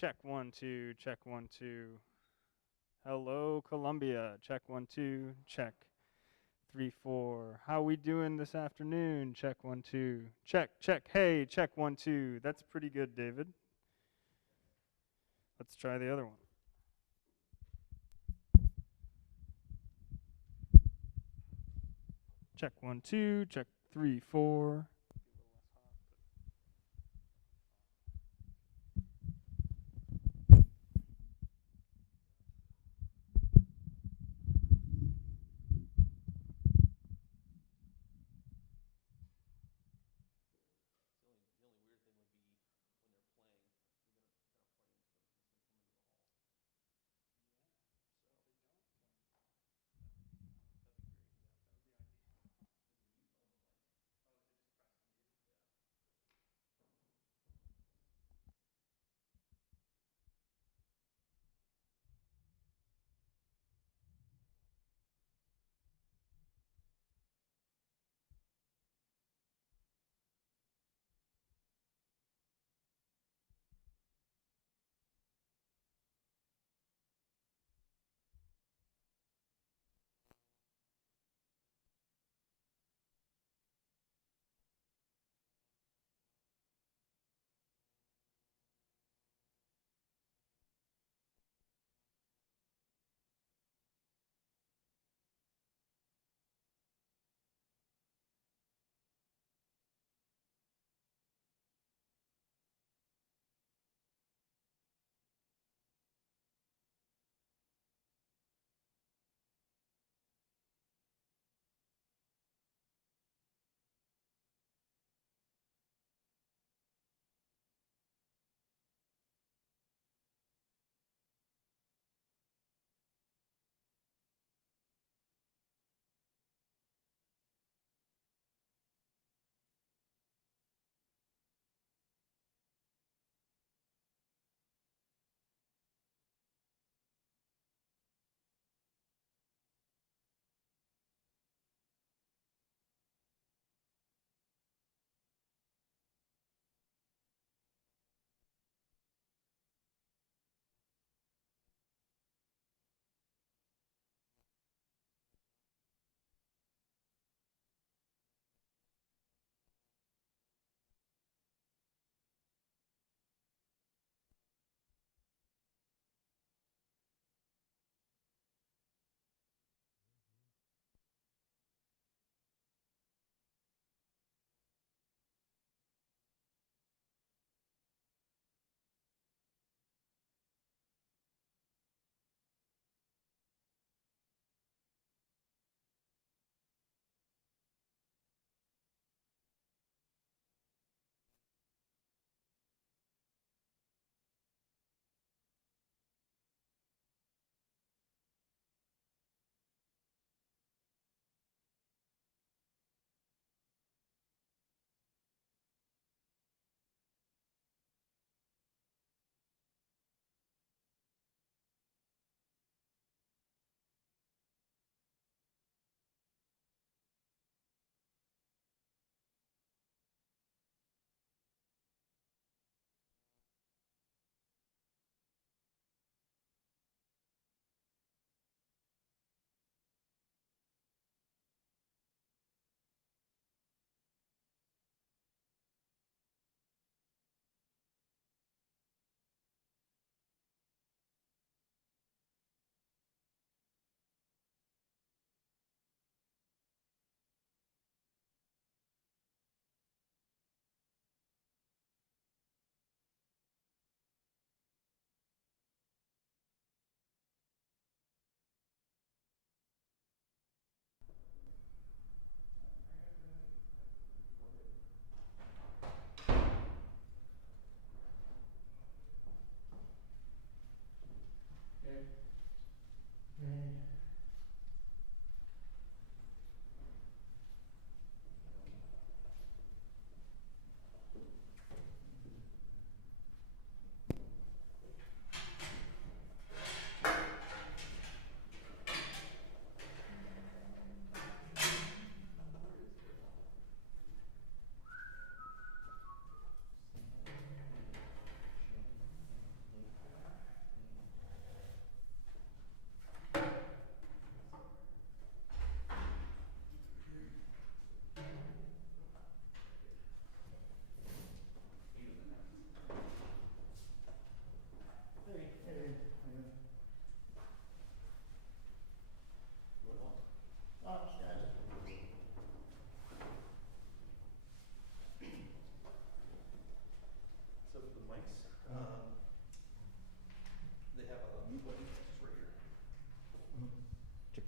Check 1 2, check 1 2. Hello, Columbia. Check 1 2, check 3 4. How we doing this afternoon? Check 1 2. Check, check. Hey, check 1 2. That's pretty good, David. Let's try the other one. Check 1 2, check 3 4.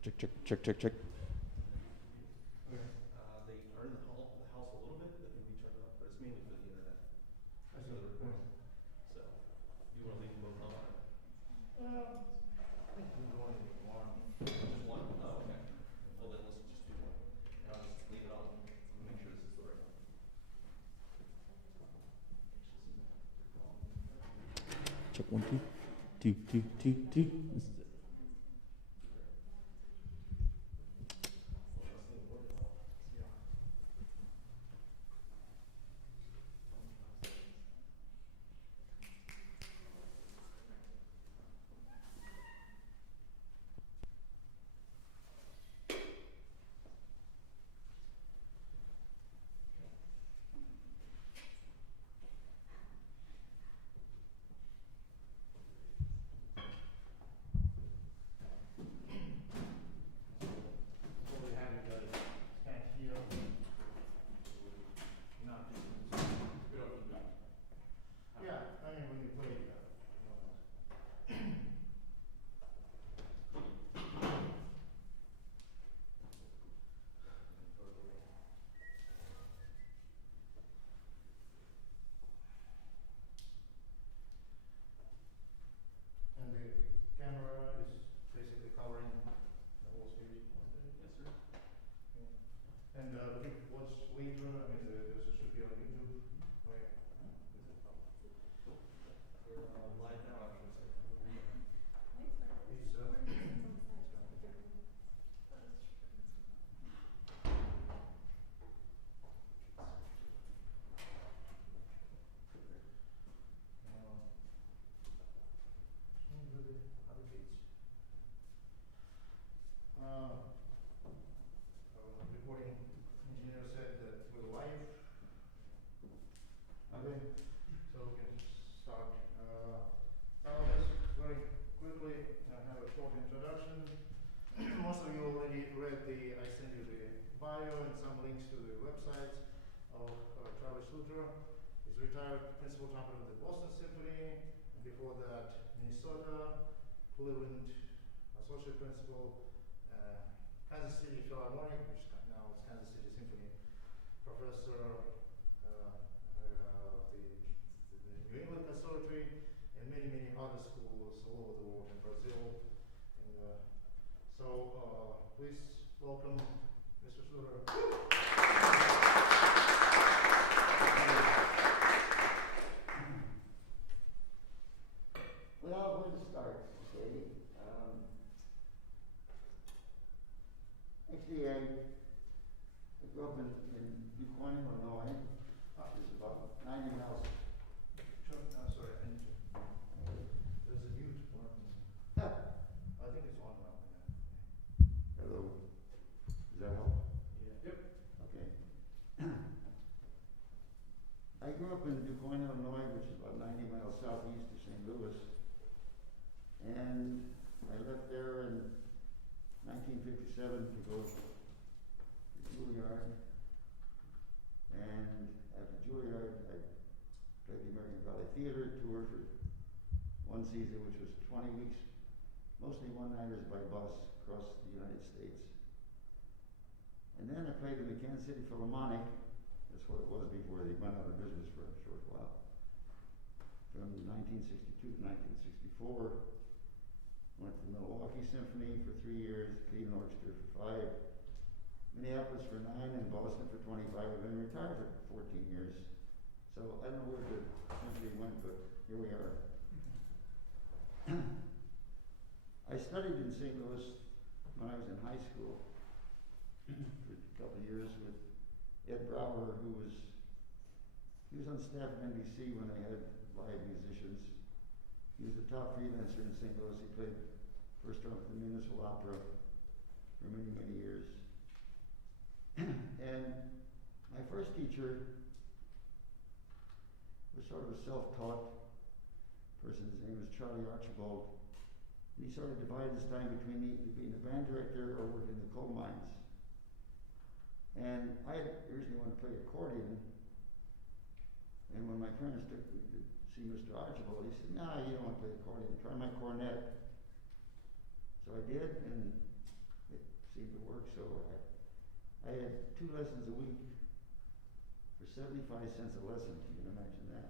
Check, check, check, check, check. They are in the house a little bit that can be turned up, but it's mainly for the internet. For the recording. So, you want to leave them both on? I think we're going to one. Just one? Oh, okay. Well, then let's just do one. And I'll just leave it on. Let me make sure this is the right one. Check 1, 2, 2, 2, 2, 2. This is it. So we have you guys stand here. Not just. Yeah, I mean, when you play, and the camera is basically covering the whole stage. Yes, sir. And if you watch later, I mean, there should be on YouTube, right? We're live now, actually, so. Really other beats. Recording engineer said that we're live. Okay, so we can start. Now let's very quickly have a short introduction. Most of you already read I sent you the bio and some links to the websites of Schlueter. He's retired principal trumpet of the Boston Symphony, and before that, Minnesota, Cleveland, associate principal, Kansas City Philharmonic, which now is Kansas City Symphony, professor of the New England Conservatory, and many, many other schools all over the world in Brazil. And please welcome Mr. Schlueter. Well, where to start, okay? Actually, I grew up in DuQuoin, Illinois. It's about 90 miles. Sorry, I need to. There's a mute button. I think it's on now. Hello. Does that help? Yeah. Yep. Okay. I grew up in DuQuoin, Illinois, which is about 90 miles southeast of St. Louis. And I left there in 1957 to go to Juilliard. And after Juilliard, I played the American Ballet Theater tour for one season, which was 20 weeks, mostly one-nighters by bus across the United States. And then I played in the Kansas City Philharmonic. That's what it was before they went out of business for a short while. From 1962 to 1964. Went to the Milwaukee Symphony for 3 years, Cleveland Orchestra for 5, Minneapolis for 9, and Boston for 25. I've been retired for 14 years. So I don't know where the symphony went, but here we are. I studied in St. Louis when I was in high school for a couple of years with Ed Brower, he was on staff at NBC when they had live musicians. He was the top freelancer in St. Louis. He played first trumpet at the Municipal Opera for many, many years. And my first teacher was sort of a self-taught person. His name was Charlie Archibald. And he sort of divided his time between being a band director or working in the coal mines. And I originally wanted to play accordion. And when my parents took me to see Mr. Archibald, he said, "Nah, you don't want to play accordion. Try my cornet." So I did, and it I had 2 lessons a week for 75 cents a lesson, if you can imagine that.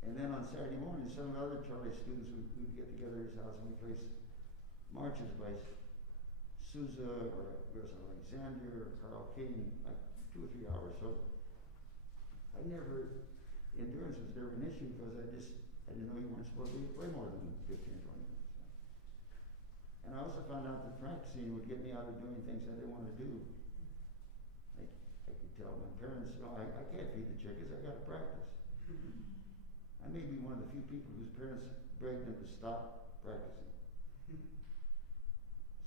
And then on Saturday morning, some other Charlie students, we'd get together at his house and we'd play marches by Sousa or Alexander or Carl King, like 2 or 3 hours. So endurance was never an issue because I didn't know you weren't supposed to play more than 15 or 20 minutes. And I also found out that practicing would get me out of doing things I didn't want to do. I could tell my parents, no, I can't feed the chickens, I got to practice. I may be one of the few people whose parents begged them to stop practicing.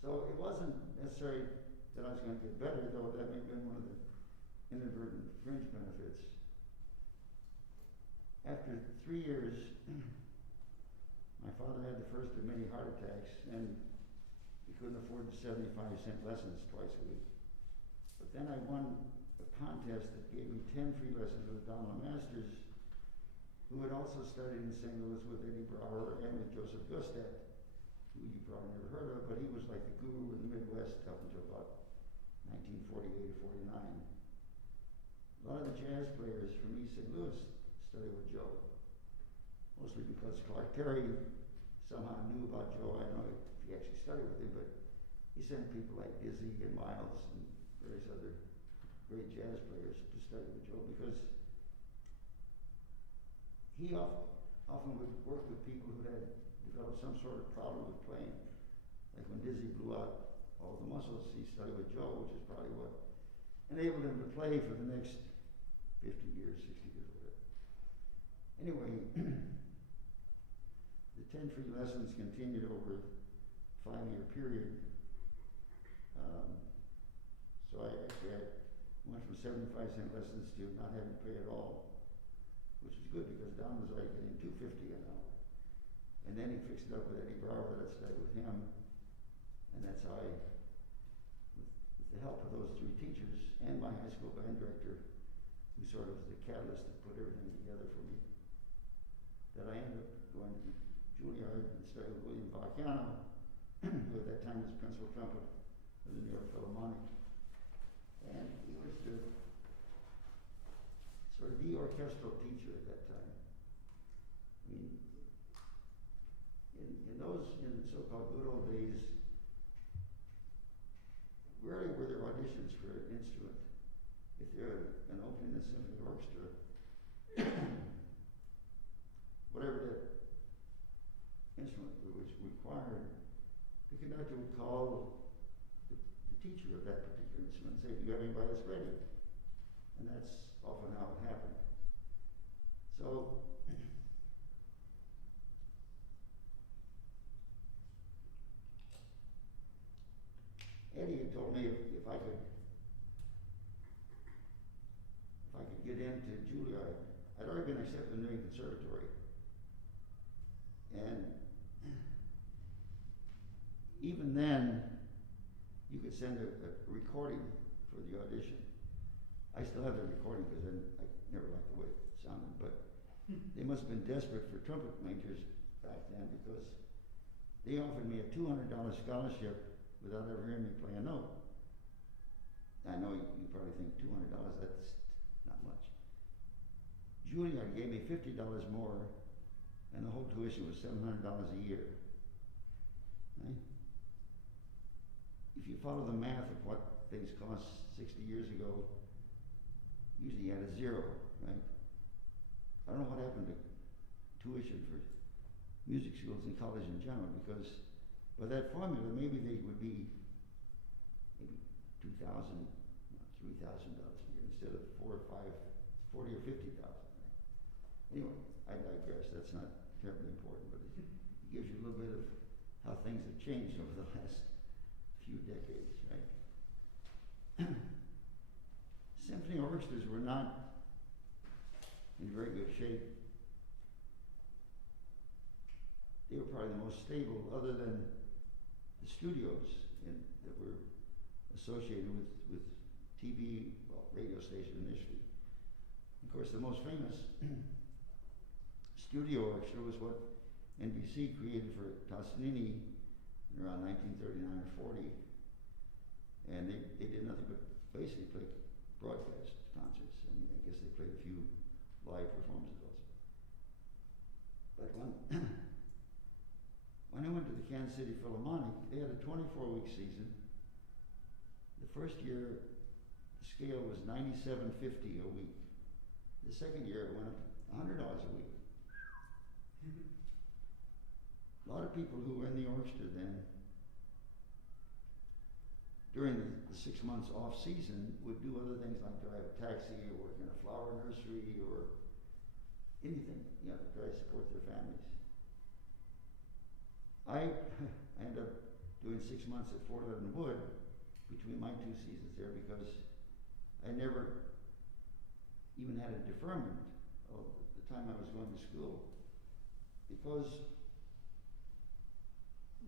So it wasn't necessary that I was going to get better, though that may have been one of the inadvertent fringe benefits. After 3 years, my father had the first of many heart attacks, and he couldn't afford the 75-cent lessons twice a week. But then I won a contest that gave me 10 free lessons with Donald Masters, who had also studied in St. Louis with Eddie Brower and with Joseph Gustat, who you probably never heard of, but he was like the guru in the Midwest up until about 1948 or 49. A lot of the jazz players from East St. Louis studied with Joe, mostly because Clark Terry somehow knew about Joe. I don't know if he actually studied with him, but he sent people like Dizzy and Miles and various other great jazz players to study with Joe because he often would work with people who had developed some sort of problem with playing. Like when Dizzy blew out all the muscles, he studied with Joe, which is probably what enabled him to play for the next 50 years, 60 years, whatever. Anyway, the 10 free lessons continued over a 5-year period. So I actually went from 75-cent lessons to not having to pay at all, which was good because Don was already getting $2.50 an hour. And then he fixed it up with Eddie Brower that I studied with him, and that's how with the help of those 3 teachers and my high school band director, who sort of was the catalyst that put everything together for me, that I ended up going to Juilliard and studied with William Vacchiano, who at that time was principal trumpet of the New York Philharmonic. And he was the sort of the orchestral teacher at that time. I mean, in the so-called good old days, rarely were there auditions for an instrument. If there had an opening in the symphony orchestra, whatever that instrument was required, the conductor would call the teacher of that particular instrument and say, do you have anybody that's ready? And that's often how it happened. So, Eddie had told me if I could get into Juilliard, I'd already been accepted in the New England Conservatory. And even then, you could send a recording for the audition. I still have the recording because I never liked the way it sounded, but they must have been desperate for trumpet majors back then because they offered me a $200 scholarship without ever hearing me play a note. I know you probably think $200, that's not much. Juilliard gave me $50 more, and the whole tuition was $700 a year. Right? If you follow the math of what things cost 60 years ago, usually you had a zero, right? I don't know what happened to tuition for music schools and college in general, because by that formula, maybe they would be maybe $2,000, $3,000 a year instead of $4,000 or $5,000, $40,000 or $50,000. Anyway, I digress. That's not terribly important, but it gives you a little bit of how things have changed over the last few decades, right? Symphony orchestras were not in very good shape. They were probably the most stable, other than the studios that were associated with TV, well, radio station initially. Of course, the most famous studio orchestra was what NBC created for Toscanini in around 1939 or 40. And they did nothing but basically play broadcast concerts. I mean, I guess they played a few live performances also. But when when I went to the Kansas City Philharmonic, they had a 24-week season. The first year, the scale was $97.50 a week. The second year, it went up to $100 a week. A lot of people who were in the orchestra then, during the 6 months off season, would do other things like drive a taxi or work in a flower nursery or anything, you know, to try to support their families. I ended up doing 6 months at Fort Leavenworth Wood between my 2 seasons there because I never even had a deferment of the time I was going to school, because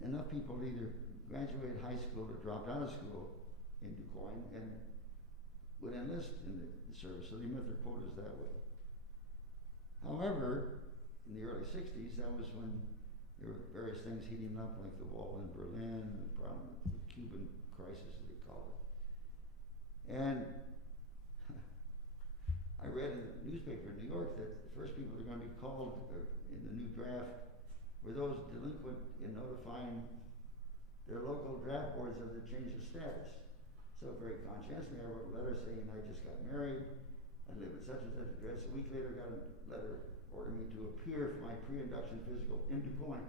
enough people either graduated high school or dropped out of school in DuQuoin and would enlist in the service, so they met their quotas that way. However, in the early 60s, that was when there were various things heating up, like the wall in Berlin, the problem with the Cuban crisis, as they call it. And I read in the newspaper in New York that the first people that are going to be called in the new draft were those delinquent in notifying their local draft boards of the change of status. So very conscientiously, I wrote a letter saying I just got married, I live at such and such address. A week later, I got a letter ordering me to appear for my pre-induction physical in DuQuoin.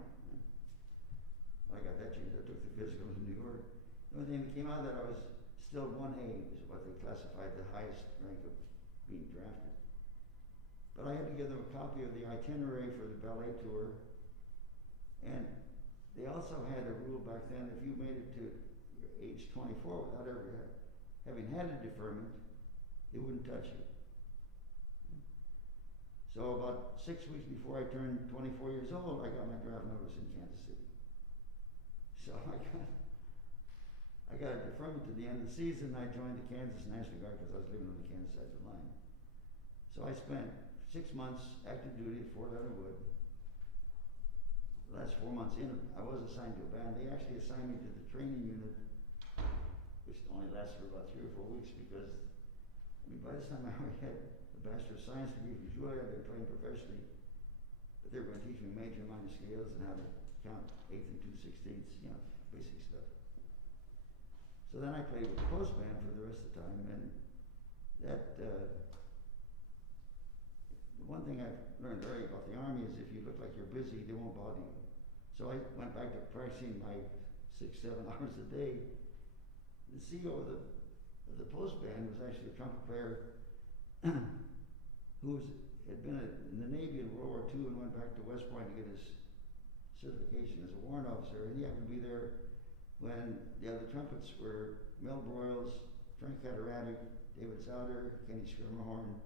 I got that changed. I took the physical in New York. The only thing that came out of that, I was still 1A, which is what they classified the highest rank of being drafted. But I had to give them a copy of the itinerary for the ballet tour, and they also had a rule back then: if you made it to age 24 without ever having had a deferment, they wouldn't touch you. So about 6 weeks before I turned 24 years old, I got my draft notice in Kansas City. So I got a deferment to the end of the season. I joined the Kansas National Guard because I was living on the Kansas side of the line. So I spent 6 months active duty at Fort Leonard Wood. The last 4 months in, I was assigned to a band. They actually assigned me to the training unit, which only lasted for about 3 or 4 weeks because, I mean, by this time I already had a Bachelor of Science degree from Schlueter. I'd been playing professionally, but they were going to teach me major and minor scales and how to count 1/8 and 2/16, you know, basic stuff. So then I played with the post band for the rest of the time, and that, the one thing I've learned early about the Army is if you look like you're busy, they won't bother you. So I went back to practicing my 6-7 hours a day. The CEO of the post band was actually a trumpet player who had been in the Navy in World War II and went back to West Point to get his certification as a warrant officer, and he happened to be there when the other trumpets were Mel Broyles, Frank Cataratic, David Souter, Kenny Schermerhorn.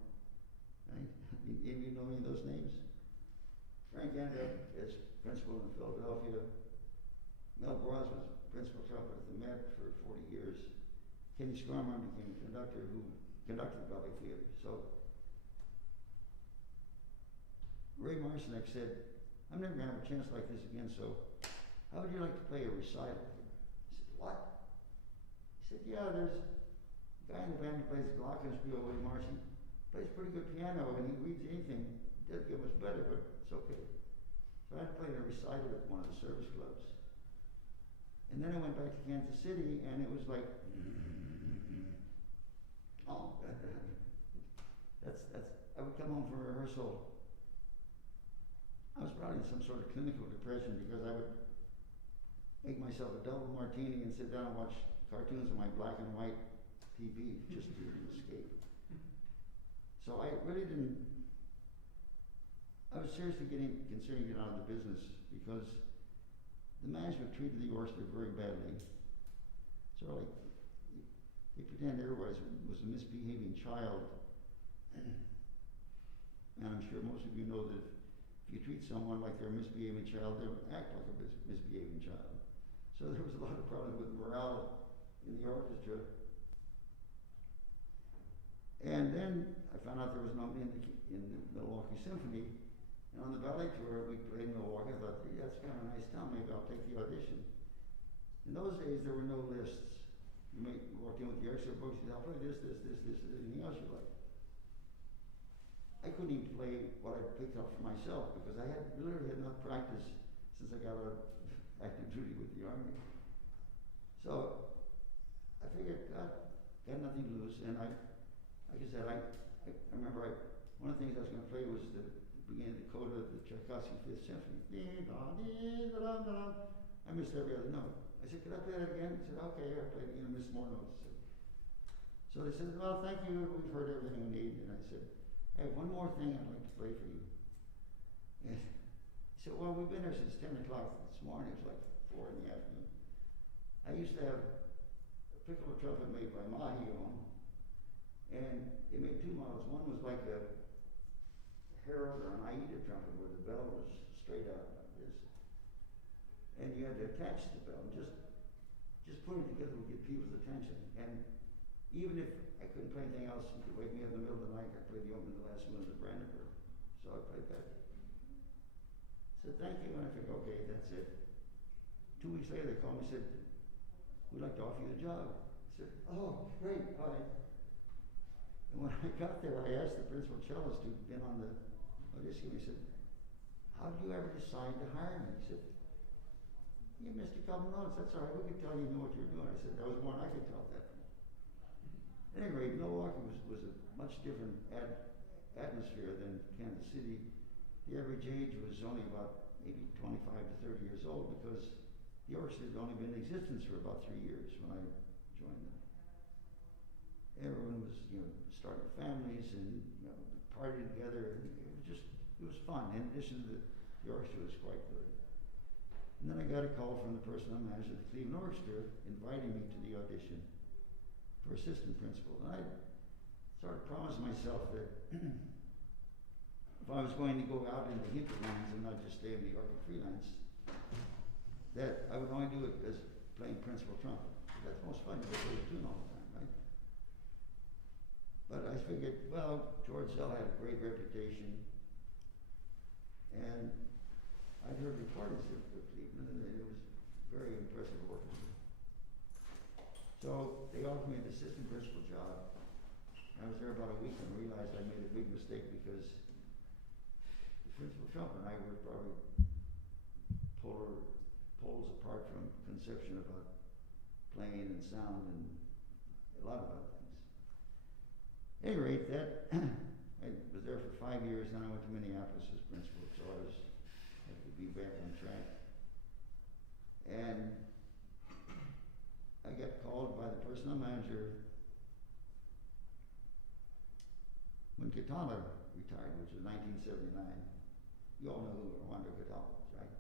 Right? You know any of those names? Frank ended up as principal in Philadelphia. Mel Broyles was principal trumpet at the Met for 40 years. Kenny Schermerhorn became a conductor who conducted the ballet theater. So Ray Marcinek said, "I'm never going to have a chance like this again, so how would you like to play a recital?" I said, "What?" He said, "Yeah, there's a guy in the band who plays glockenspiel, Ray Marcy. Plays pretty good piano, and he reads anything. He doesn't get much better, but it's okay." So I had to play in a recital at one of the service clubs. And then I went back to Kansas City, and it was like, oh, I would come home from rehearsal. I was probably in some sort of clinical depression because I would make myself a double martini and sit down and watch cartoons on my black and white TV just to escape. So I really didn't, I was seriously considering getting out of the business because the management treated the orchestra very badly. So like, they pretend everybody was a misbehaving child. And I'm sure most of you know that if you treat someone like they're a misbehaving child, they'll act like a misbehaving child. So there was a lot of problems with morale in the orchestra. And then I found out there was nobody in the Milwaukee Symphony. And on the ballet tour, we played in Milwaukee. I thought, yeah, that's kind of a nice town. Maybe I'll take the audition. In those days, there were no lists. you walked in with your excerpt books, you said, I'll play this, anything else you like. I couldn't even play what I picked up for myself because I literally had not practiced since I got out of active duty with the Army. So I figured, God, got nothing to lose, and like I said, I remember one of the things I was going to play was the beginning of the coda of the Tchaikovsky Fifth Symphony. I missed every other note. I said, could I play that again? He said, okay, I played it again, I missed more notes. So they said, well, thank you, we've heard everything we need. And I said, I have one more thing I'd like to play for you. And he said, well, we've been here since 10 o'clock this morning. It was like 4 in the afternoon. I used to have a piccolo trumpet made by Mahio, and they made two models. One was like a Herald or an Aida trumpet where the bell was straight out like this. And you had to attach the bell and just put it together would get people's attention. And even if I couldn't play anything else, you could wake me up in the middle of the night. I played the opening of the last movement of Brandenburg. So I played that. I said, thank you, and I think, okay, that's it. 2 weeks later, they called me and said, we'd like to offer you the job. I said, oh, great, all right. And when I got there, I asked the principal cellist who'd been on the audition, he said, how did you ever decide to hire me? He said, you missed a couple notes, that's all right, we could tell you knew what you were doing. I said, that was more than I could tell at that point. At any rate, Milwaukee was a much different atmosphere than Kansas City. The average age was only about maybe 25 to 30 years old because the orchestra had only been in existence for about 3 years when I joined them. Everyone was, starting families and partying together, and it was fun. In addition to the orchestra was quite good. And then I got a call from the personnel manager of the Cleveland Orchestra inviting me to the audition for assistant principal. And I sort of promised myself that if I was going to go out into the hinterlands and not just stay in the York and freelance, that I would only do it as playing principal trumpet. That's the most fun, you get to play the tune all the time, right? But I figured, well, George Zell had a great reputation, and I'd heard recordings of Cleveland, and it was very impressive working with him. So they offered me the assistant principal job. I was there about a week and realized I made a big mistake because the principal trumpet and I were probably poles apart from conception about playing and sound and a lot of other things. At any rate, I was there for 5 years, then I went to Minneapolis as principal, so I had to be back on track. And I got called by the personnel manager when Catala retired, which was 1979. You all know who Armando Catala was, right?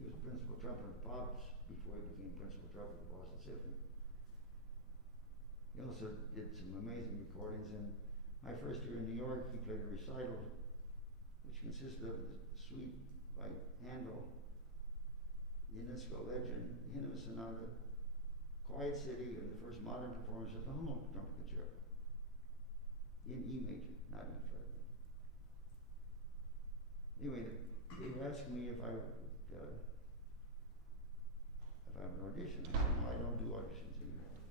He was principal trumpet of Pops before he became principal trumpet of Boston Symphony. He also did some amazing recordings, and my first year in New York, he played a recital, which consisted of the suite by Handel, the UNESCO Legend, Hinneman Sonata, Quiet City, and the first modern performance of the Humboldt Trumpet Concerto in E major, not in fret. Anyway, they were asking me if I would have an audition. I said, no, I don't do auditions anymore.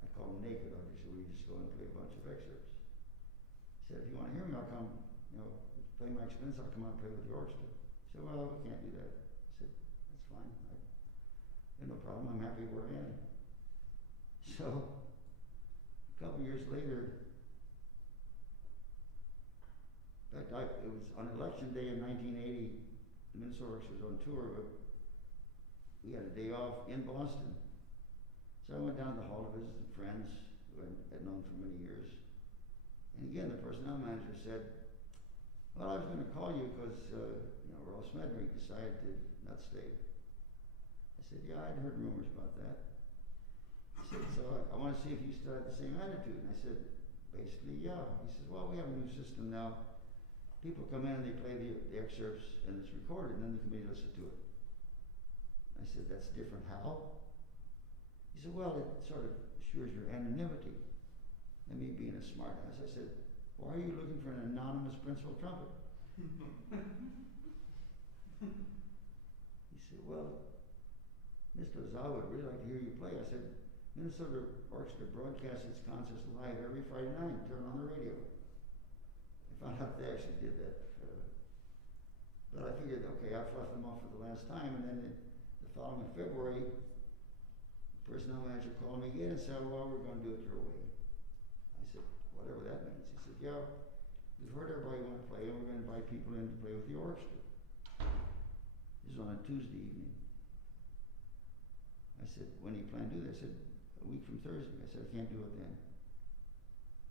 I call them naked audition, where you just go and play a bunch of excerpts. He said, if you want to hear me, I'll come, pay my expense, I'll come out and play with the orchestra. I said, well, we can't do that. I said, that's fine. No problem, I'm happy where I am. So, a couple years later, in fact, it was on election day in 1980, the Minnesota Orchestra was on tour, but we had a day off in Boston. So I went down to the hall to visit some friends who I had known for many years. And again, the personnel manager said, well, I was going to call you because, Earl Smedrick decided to not stay. I said, yeah, I'd heard rumors about that. He said, so I want to see if you still have the same attitude. And I said, basically, yeah. He says, well, we have a new system now. People come in and they play the excerpts and it's recorded and then the committee listens to it. I said, that's different how? He said, well, it sort of assures your anonymity. And me being a smart ass, I said, why are you looking for an anonymous principal trumpet? He said, well, I would really like to hear you play. I said, Minnesota Orchestra broadcasts its concerts live every Friday night. Turn on the radio. I found out they actually did that. But I figured, okay, I've left them off for the last time. And then the following February, the personnel manager called me again and said, well, we're going to do it your way. I said, whatever that means. He said, yeah, we've heard everybody want to play, and we're going to invite people in to play with the orchestra. This was on a Tuesday evening. I said, when do you plan to do this? I said, a week from Thursday. I said, I can't do it then.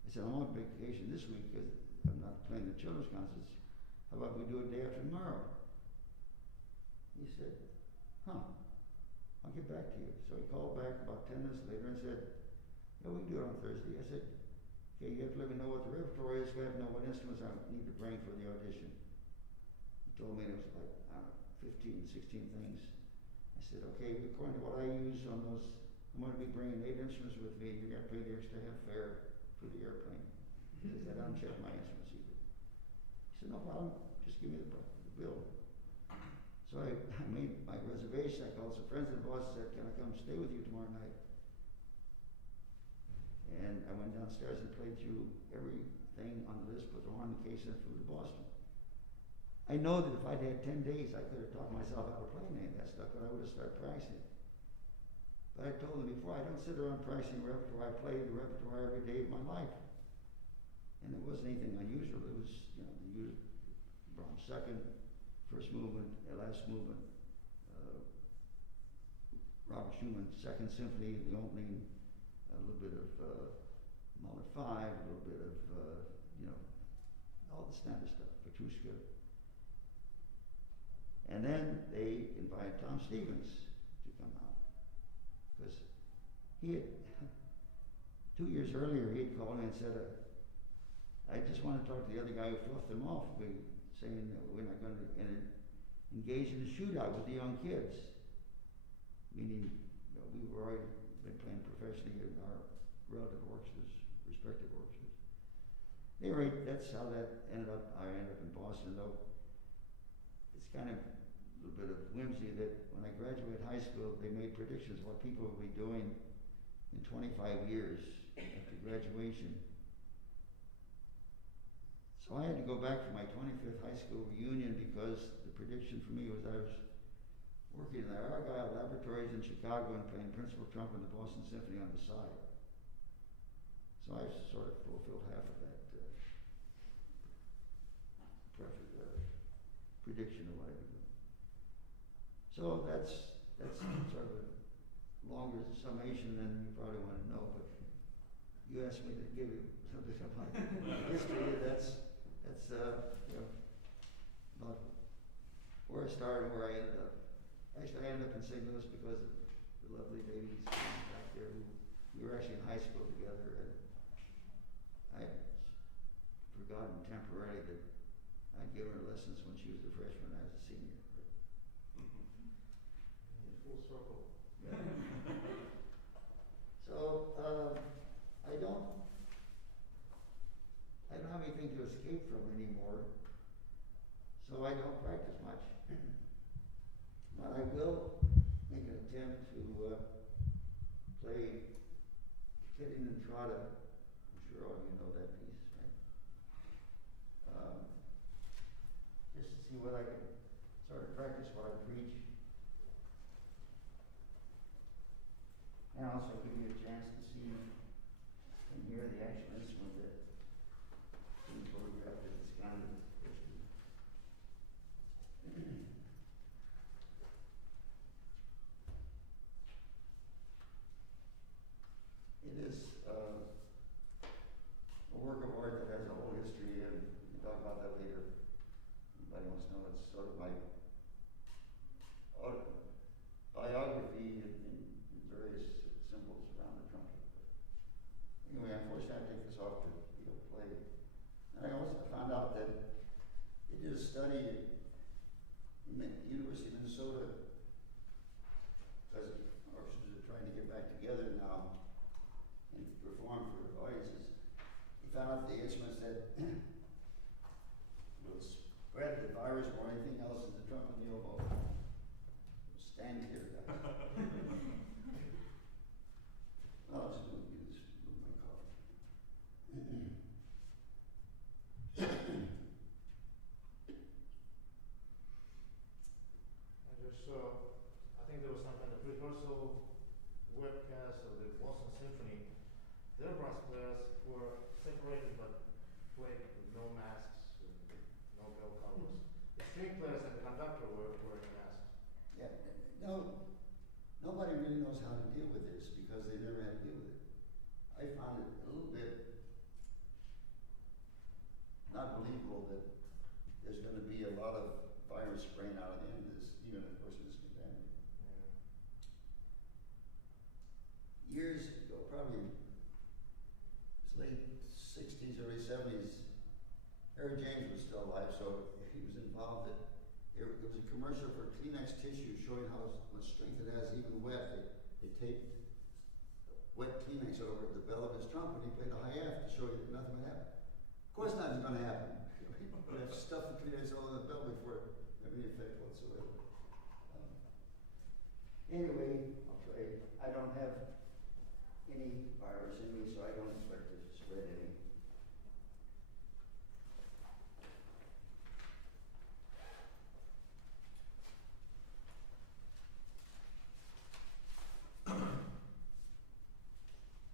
I said, I'm on vacation this week because I'm not playing the children's concerts. How about we do it day after tomorrow? He said, huh, I'll get back to you. So he called back about 10 minutes later and said, yeah, we can do it on Thursday. I said, okay, you have to let me know what the repertoire is. We have to know what instruments I need to bring for the audition. He told me it was like, I don't know, 15, 16 things. I said, okay, according to what I use on those, I'm going to be bringing 8 instruments with me. You're going to pay the extra half fare for the airplane. Because I don't check my instruments either. He said, no problem, just give me the bill. So I made my reservation. I called some friends of the boss and said, can I come stay with you tomorrow night? And I went downstairs and played through everything on the list, put the horn in the case, and flew to Boston. I know that if I'd had 10 days, I could have talked myself out of playing any of that stuff, but I would have started practicing. But I told them before, I don't sit around practicing repertoire. I play the repertoire every day of my life. And it wasn't anything unusual. It was, you know, the usual Brahms second, first movement, last movement, Robert Schumann second symphony, the opening, a little bit of Mahler 5, a little bit of, you know, all the standard stuff, Petrushka. And then they invited Tom Stevens to come out. Because he had, 2 years earlier, he had called me and said, I just want to talk to the other guy who fluffed them off, saying that we're not going to engage in a shootout with the young kids. Meaning, you know, we were already been playing professionally in our relative orchestras, respective orchestras. Anyway, that's how that ended up. I ended up in Boston, though. It's kind of a little bit of whimsy that when I graduated high school, they made predictions of what people would be doing in 25 years after graduation. So I had to go back for my 25th high school reunion because the prediction for me was I was working in the Argyle Laboratories in Chicago and playing principal trumpet in the Boston Symphony on the side. So I sort of fulfilled half of that prediction of what I would do. So that's sort of a longer summation than you probably want to know, but you asked me to give you something about history. That's you know, about where I started and where I ended up. Actually, I ended up in St. Louis because of the lovely ladies back there who we were actually in high school together, and I had forgotten temporarily that I'd given her lessons when she was a freshman and I was a senior. In full circle. Yeah. So I don't have anything to escape from anymore, so I don't practice much. But I will make an attempt to play Kittin and Trotta. I'm sure all of you know that piece, right? Just to see what I can sort of practice what I preach. And also give you a chance to see and hear the actual instrument that being photographed at this kind of history. It is a work of art that has a whole history, and we'll talk about that later. Anybody wants to know, it's sort of my biography in various symbols around the trumpet. Anyway, unfortunately, I take this off to be able to play. And I also found out that they did a study at the University of Minnesota, because orchestras are trying to get back together now and perform for audiences. They found out the instruments that will spread the virus more than anything else is the trumpet and the oboe. Stand here, guys. their brass players were separated but played with no masks and no bell covers. The string players and the conductor were wearing masks. Yeah, no, nobody really knows how to deal with this because they never had to deal with it. I found it a little bit not believable that there's going to be a lot of virus spraying out of the end of this, even if a person is contaminated. Years ago, probably late 60s, early 70s, Harry James was still alive, so he was involved. There was a commercial for Kleenex tissue showing how much strength it has, even wet. They taped wet Kleenex over the bell of his trumpet. He played a high F to show you that nothing would happen. Of course, nothing's going to happen. You have to stuff the Kleenex all in the bell before it have any effect whatsoever. Anyway, I'll try. I don't have any virus in me, so I don't expect to spread any.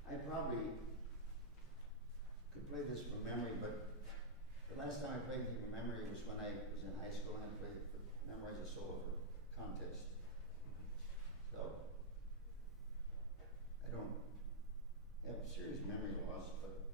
I probably could play this from memory, but the last time I played it from memory was when I was in high school and I played it for memorize a solo for contest. So I don't have serious memory loss, but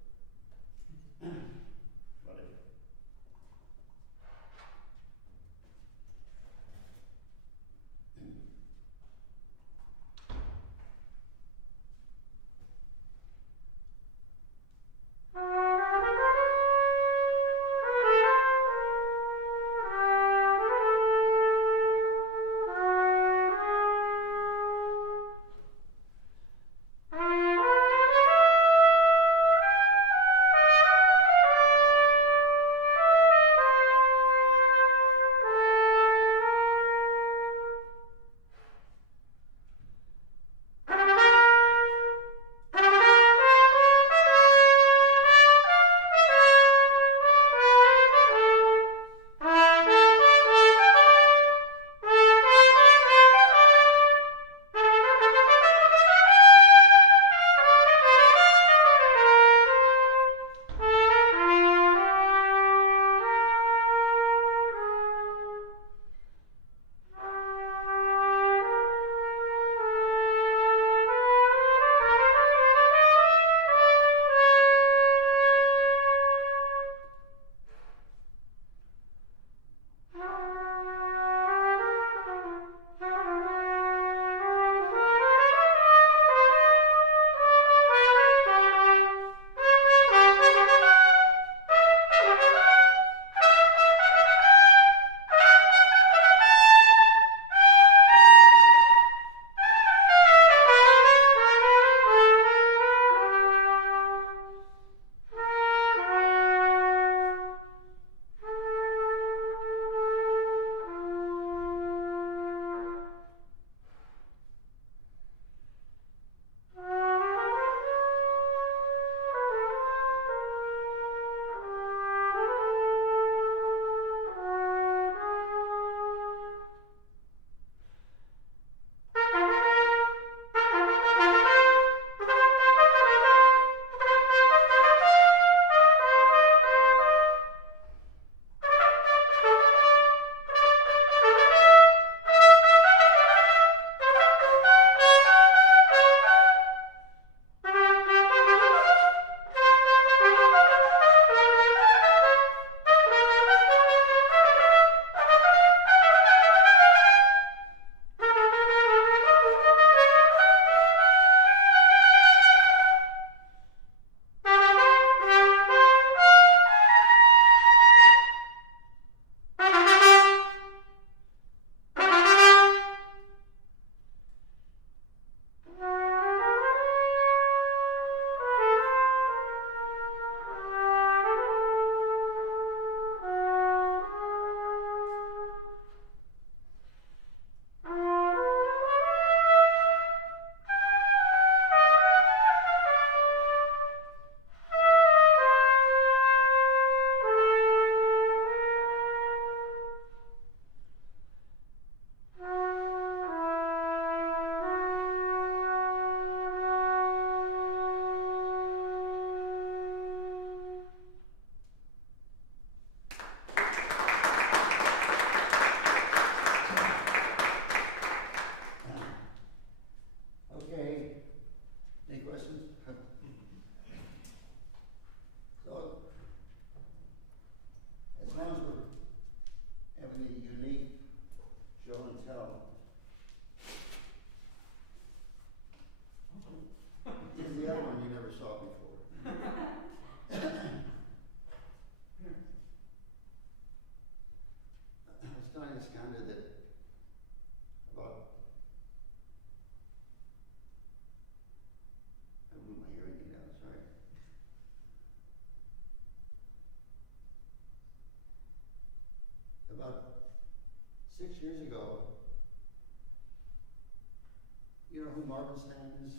who Marvin Stan is?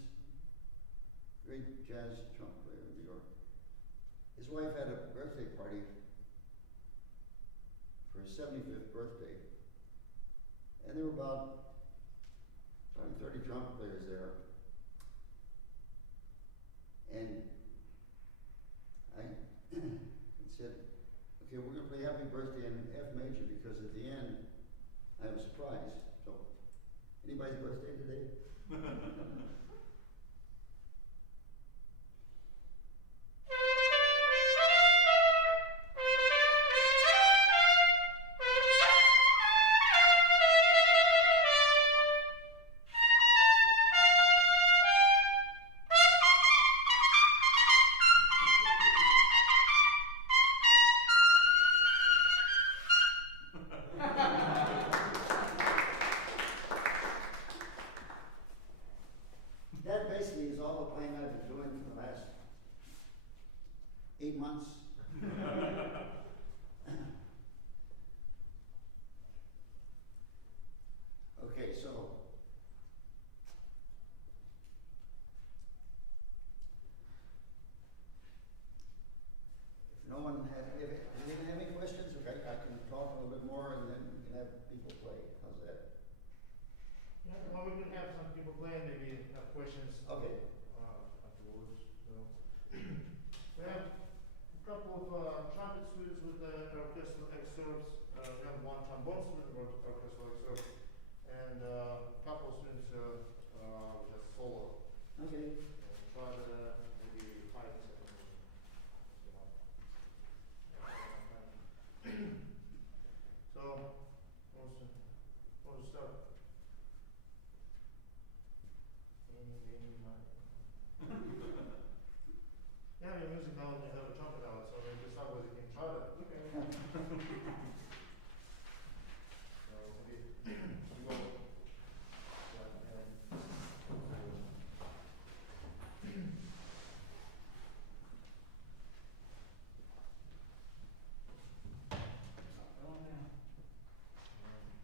Great jazz trumpet player in New York. His wife had a birthday party for his 75th birthday. And there were about 20, 30 trumpet players there. And I said, okay, we're going to play Happy Birthday in F major because at the end, I have a surprise. So, anybody's birthday today? That basically is all the playing I've been doing for the last 8 months. Okay, so if no one has, if anyone have any questions, okay, I can talk a little bit more and then we can have people play. How's that? Yeah, well, we could have some people play and maybe have questions. Okay. Afterwards. So. We have a couple of trumpet students with orchestral excerpts. We have one trombone student with orchestral excerpts, and a couple of students just solo. Okay. Try maybe 5 seconds. So, want to start? Yeah, your music now you have a trumpet out, so maybe start with you can try that. Okay. So maybe you go.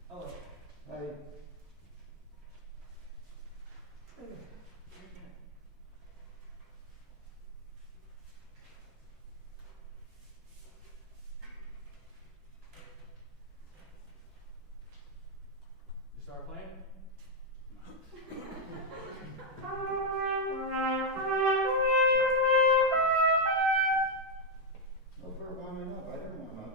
Hello. Hi. You start playing? No, for warming up. I didn't warm up.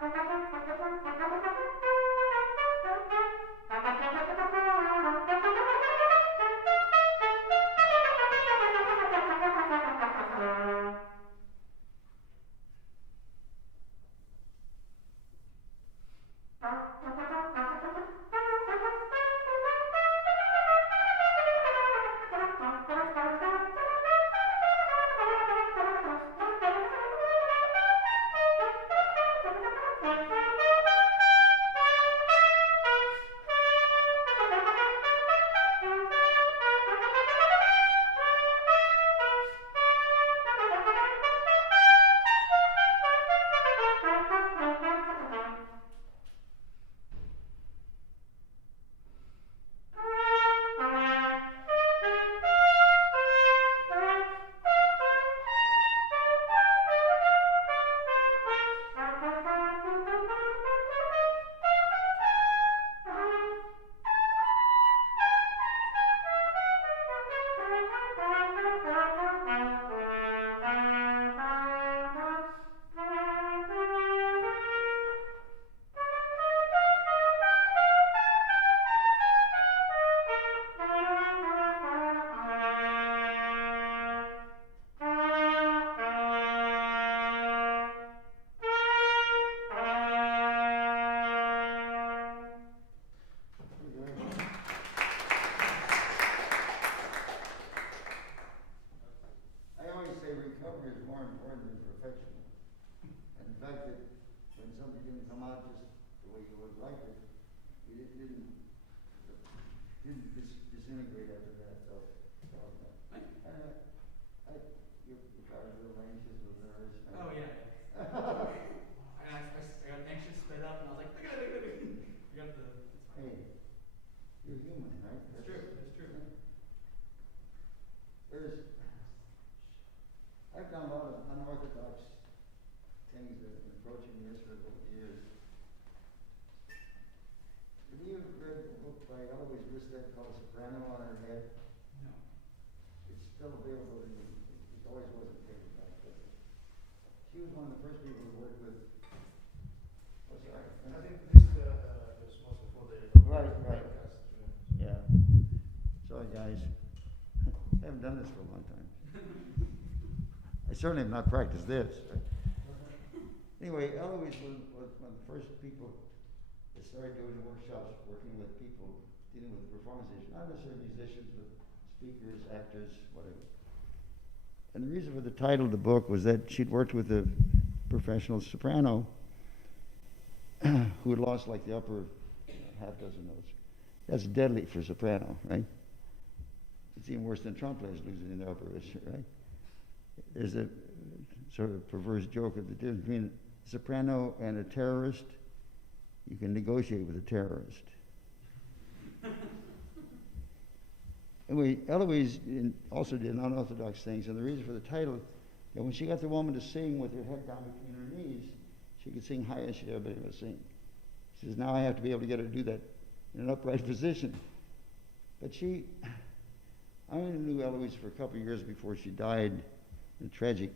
I always say recovery is more important than perfection. And the fact that when something didn't come out just the way you would like it, it didn't disintegrate after that. So, you're probably a little anxious, a little nervous. Oh yeah. I got anxious, sped up, and I was like, look at it. You got the. It's fine. Hey, you're human, right? That's true. That's true. I've done a lot of unorthodox things that have been approaching this for over the years. Have you read a book by Eloise Risted called Soprano on Her Head? No. It's still available. It always was in paperback. But she was one of the first people to work with. Oh, sorry. I think this was before the Right. broadcast. Yeah. Sorry, guys. I haven't done this for a long time. I certainly have not practiced this. Anyway, Eloise was one of the first people that started doing workshops, working with people, dealing with performance issues, not necessarily musicians, but speakers, actors, whatever. And the reason for the title of the book was that she'd worked with a professional soprano who had lost like the upper half dozen notes. That's deadly for soprano, right? It's even worse than trumpet players losing in the upper register, right? There's a sort of perverse joke of the difference between a soprano and a terrorist. You can negotiate with a terrorist. Anyway, Eloise also did unorthodox things, and the reason for the title, that when she got the woman to sing with her head down between her knees, she could sing higher than she'd ever been able to sing. She says, now I have to be able to get her to do that in an upright position. But I only knew Eloise for a couple of years before she died in a tragic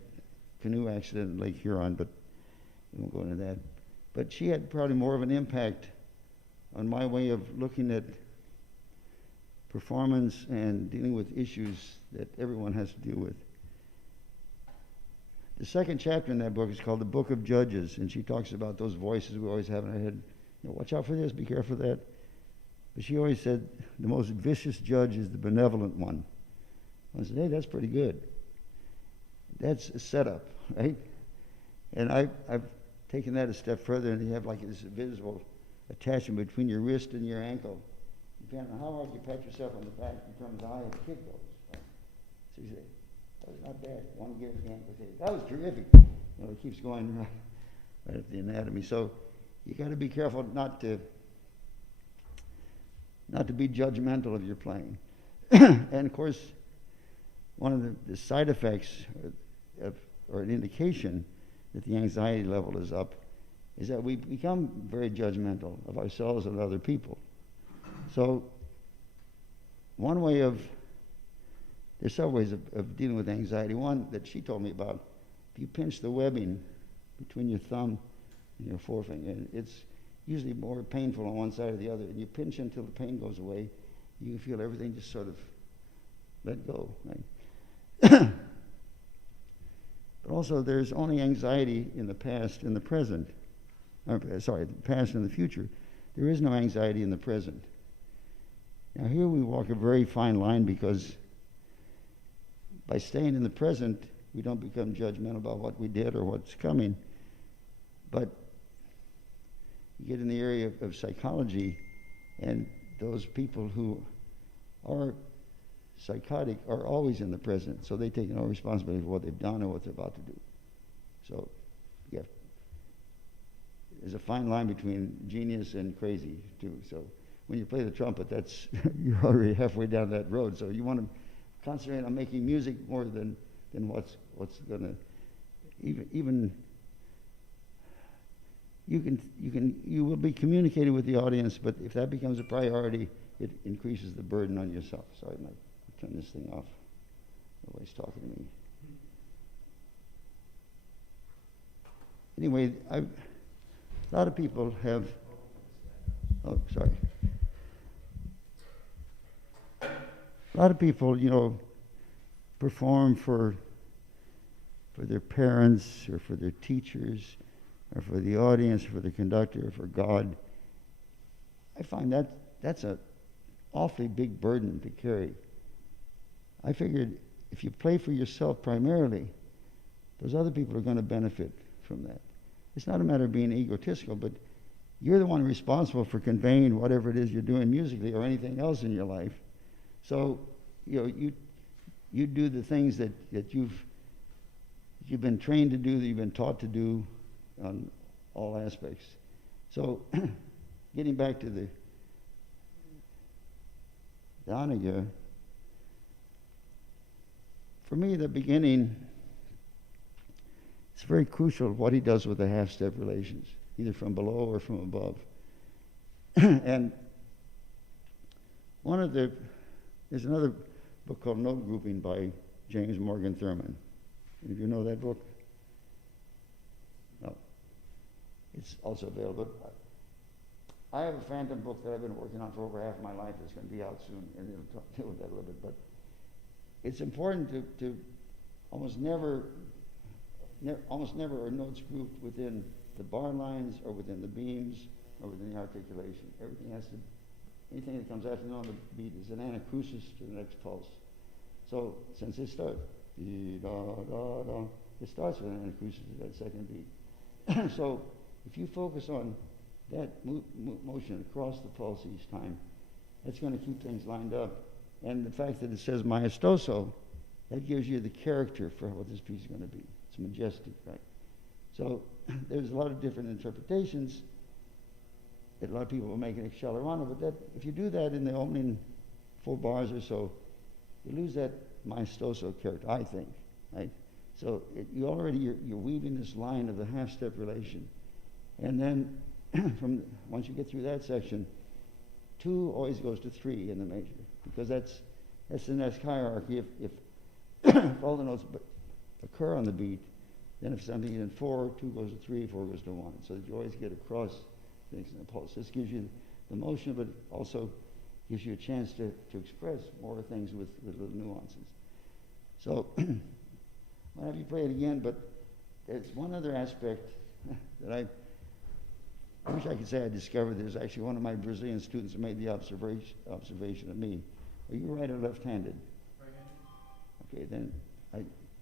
canoe accident in Lake Huron, but we won't go into that. But she had probably more of an impact on my way of looking at performance and dealing with issues that everyone has to deal with. The second chapter in that book is called The Book of Judges, and she talks about those voices we always have in our head. You know, watch out for this, be careful of that. But she always said the most vicious judge is the benevolent one. I said, hey, that's pretty good. That's a setup, right? And I've taken that a step further, and you have like this invisible attachment between your wrist and your ankle. Depending on how hard you pat yourself on the back determines how high the kick goes. Right? So you say, that was not bad. One give the ankle, say, that was terrific. You know, it keeps going right at the anatomy. So you got to be careful not to be judgmental of your playing. And of course, one of the side effects or an indication that the anxiety level is up is that we become very judgmental of ourselves and other people. So there's several ways of dealing with anxiety. One that she told me about, if you pinch the webbing between your thumb in your forefinger. And it's usually more painful on one side or the other. And you pinch until the pain goes away. You can feel everything just sort of let go, right? But also, there's only anxiety in the past and the present. The past and the future. There is no anxiety in the present. Now here we walk a very fine line, because by staying in the present, we don't become judgmental about what we did or what's coming. But you get in the area of psychology, and those people who are psychotic are always in the present, so they take no responsibility for what they've done or what they're about to do. So, yeah, there's a fine line between genius and crazy, too. So when you play the trumpet, that's you're already halfway down that road. So you want to concentrate on making music more than what's going to even you will be communicating with the audience, but if that becomes a priority, it increases the burden on yourself. Sorry, Mike. Turn this thing off. Nobody's talking to me. Anyway, a lot of people have. Oh, sorry. A lot of people, perform for their parents or for their teachers or for the audience, for the conductor, or for God. I find that's an awfully big burden to carry. I figured if you play for yourself primarily, those other people are going to benefit from that. It's not a matter of being egotistical, but you're the one responsible for conveying whatever it is you're doing musically or anything else in your life. So, you do the things that you've been trained to do, that you've been taught to do on all aspects. So, getting back to the Doniger, for me, the beginning, it's very crucial what he does with the half-step relations, either from below or from above. And there's another book called Note Grouping by James Morgan Thurman. Any of you know that book? No. It's also available. I have a phantom book that I've been working on for over half my life that's going to be out soon, and it'll deal with that a little bit. But it's important to almost never are notes grouped within the bar lines or within the beams or within the articulation. Anything that comes after on the beat is an anacrusis to the next pulse. So since it starts, it starts with an anacrusis to that second beat. So if you focus on that motion across the pulse each time, that's going to keep things lined up. And the fact that it says maestoso, that gives you the character for what this piece is going to be. It's majestic, right? So there's a lot of different interpretations that a lot of people will make an accelerano, but that if you do that in the opening 4 bars or so, you lose that maestoso character, I think, right? So you're weaving this line of the half-step relation. And then once you get through that section, 2 always goes to 3 in the major, because that's the next hierarchy. If all the notes occur on the beat, then if something in 4, 2 goes to 3, 4 goes to 1, so that you always get across things in the pulse. This gives you the motion, but also gives you a chance to express more things with little nuances. So I'll have you play it again, but there's one other aspect that I wish I could say I discovered. There's actually one of my Brazilian students who made the observation of me. Are you right or left-handed? Right-handed. Okay, then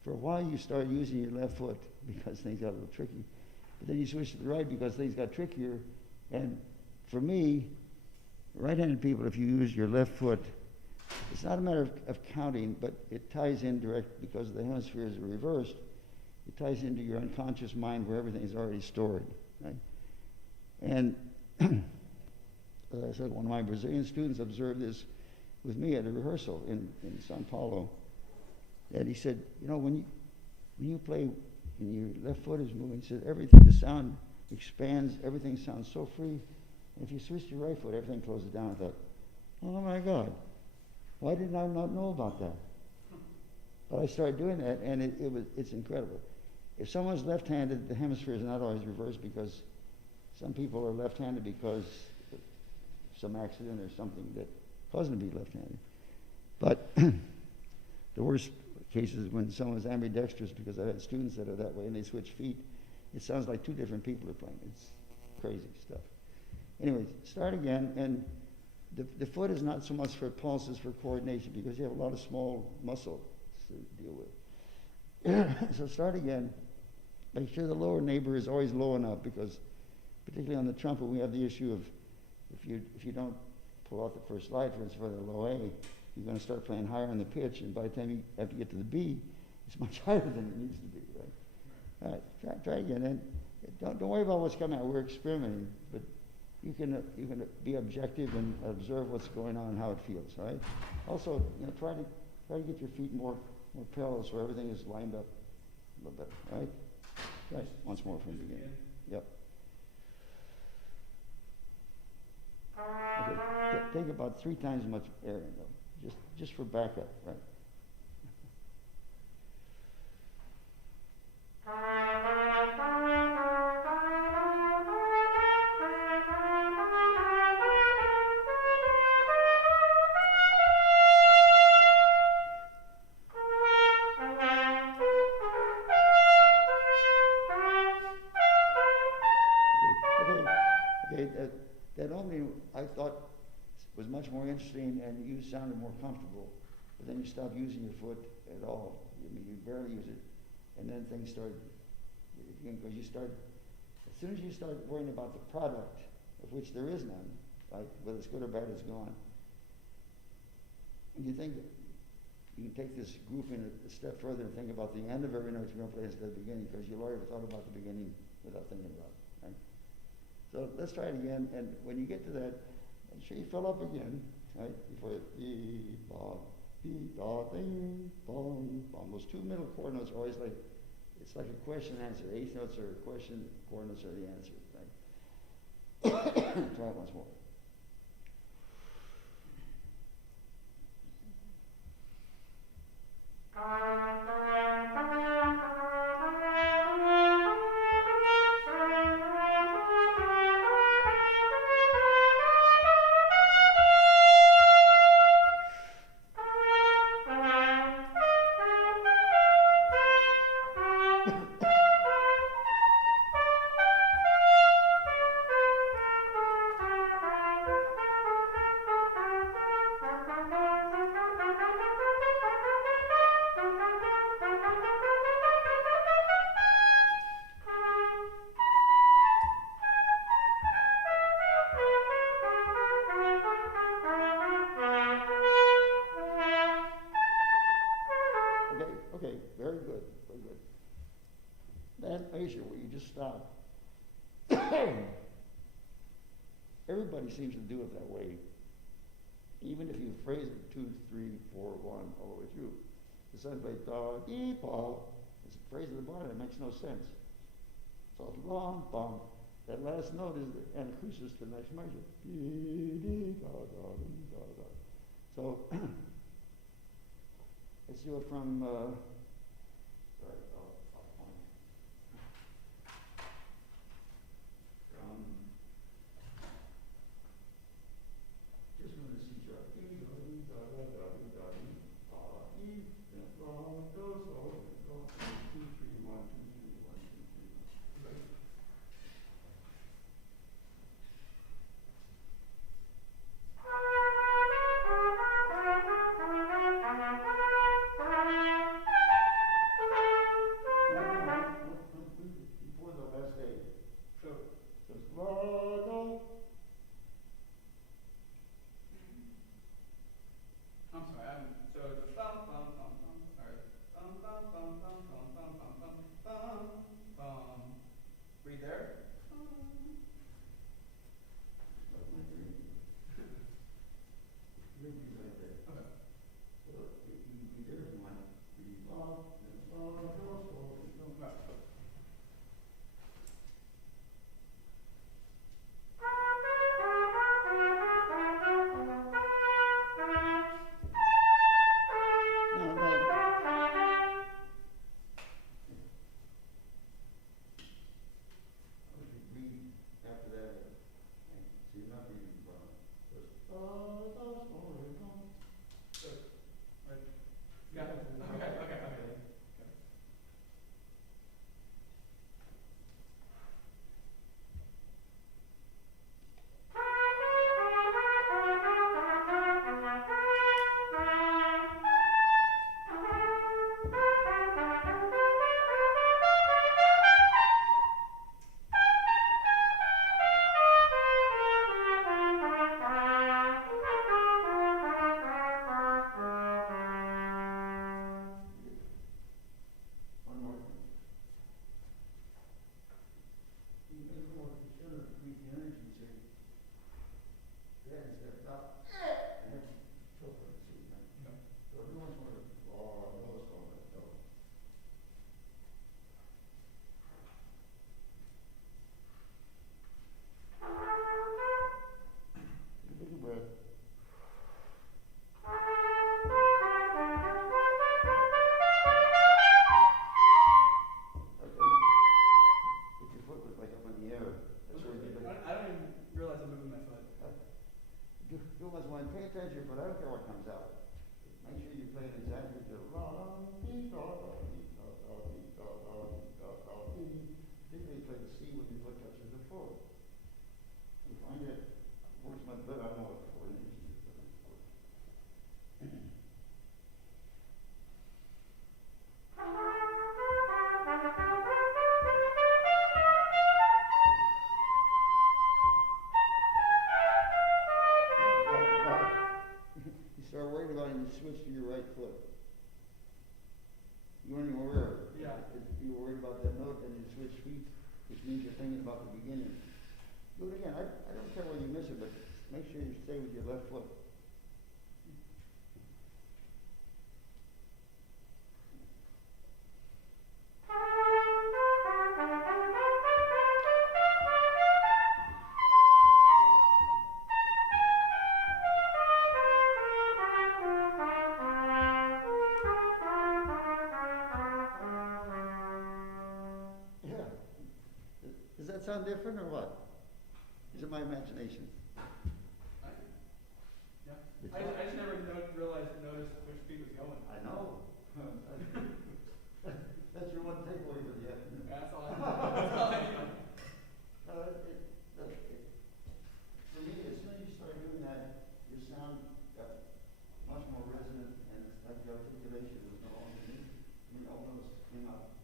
for a while you start using your left foot because things got a little tricky. But then you switch to the right because things got trickier. And for me, right-handed people, if you use your left foot, it's not a matter of counting, but it ties in direct because the hemispheres are reversed. It ties into your unconscious mind where everything is already stored, right? And as I said, one of my Brazilian students observed this with me at a rehearsal in Sao Paulo. And he said, when you play and your left foot is moving, he said, the sound expands, everything sounds so free. And if you switch to your right foot, everything closes down. I thought, oh my God, why did I not know about that? But I started doing that, and it's incredible. If someone's left-handed, the hemisphere is not always reversed because Some people are left-handed because of some accident or something that caused them to be left-handed. But the worst case is when someone's ambidextrous, because I've had students that are that way and they switch feet. It sounds like two different people are playing. It's crazy stuff. Anyway, start again, and the foot is not so much for pulses, for coordination, because you have a lot of small muscle to deal with. So start again. Make sure the lower neighbor is always low enough, because particularly on the trumpet, we have the issue of if you don't pull out the first slide, for instance, for the low A, you're going to start playing higher on the pitch, and by the time you have to get to the B, it's much higher than it needs to be, right? All right, try again, and don't worry about what's coming out. We're experimenting, but you can be objective and observe what's going on and how it feels, right? Also, try to get your feet more parallel so everything is lined up a little better, right? Right, once more from the beginning. Yep. Okay. Take about 3 times as much air in though, just for backup, right? That opening I thought was much more interesting, and you sounded more comfortable, but then you stopped using your foot at all. I mean, you barely use it, and then things started, because as soon as you start worrying about the product, of which there is none, right, whether it's good or bad, it's gone, and you think you can take this grouping a step further and think about the end of every note you're going to play instead of the beginning, because you already thought about the beginning without thinking about it, right? So let's try it again, and when you get to that, make sure you fill up again, right? Before dee ba ding bong bong. Those 2 middle chord notes are always like, it's like a question answer. The 8th notes are a question, chord notes are the answer, right? Try it once more. Okay, very good, very good. Then measure where you just stop. Everybody seems to do it that way. Even if you phrase it 2, 3, 4, 1 all the way through. The sounds like da, dee, ba. It's a phrase at the bottom, it makes no sense. So it's long, bum. That last note is the anacrusis to the next measure. Dee, dee, da, da, dee, da, da. So let's do it from sorry, I'll point. Just from the C sharp. Dee, da, dee, da, da, da, dee, da, dee, da, dee, then from do, so, 2, 3, 1, 2, 3, 1, 2, 3, 1. Right? Before the last A. So it's la, do. I'm sorry, so it's a bum bum bum bum. Sorry. Bum bum bum bum bum bum bum bum bum bum. Read there. Like my dream. You'll be right there. Okay. So you can be there if you want. Be la, then la, do, so, Right. Okay, before. I find it works much better. I don't know what chord it is. You start worried about it and you switch to your right foot. You weren't even aware of it. Yeah. You were worried about that note and you switch feet, which means you're thinking about the beginning. Do it again. I don't care whether you miss it, but make sure you stay with your left foot. Yeah. Does that sound different or what? Is it my imagination? Yeah. I just never noticed which feet was going. I know. That's your one takeaway for the afternoon. That's all I know. That's all I know. For me, as soon as you start doing that, your sound got much more resonant, and it's like the articulation was no longer needed. I mean, all those came out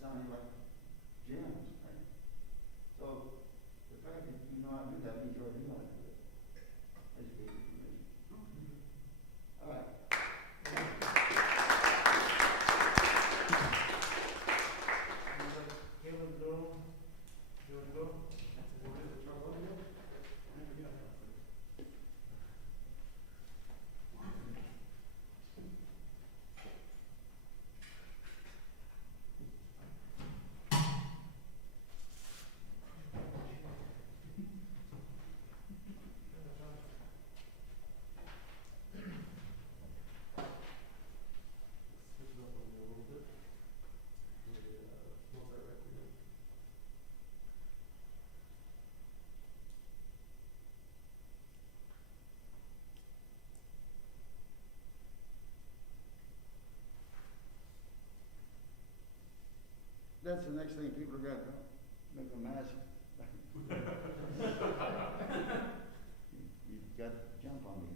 sounding like jams, right? So the fact that you know how to do that means you already know how to do it. That's good information. All right. That's the next thing people are going to make a mass. You got to jump on me.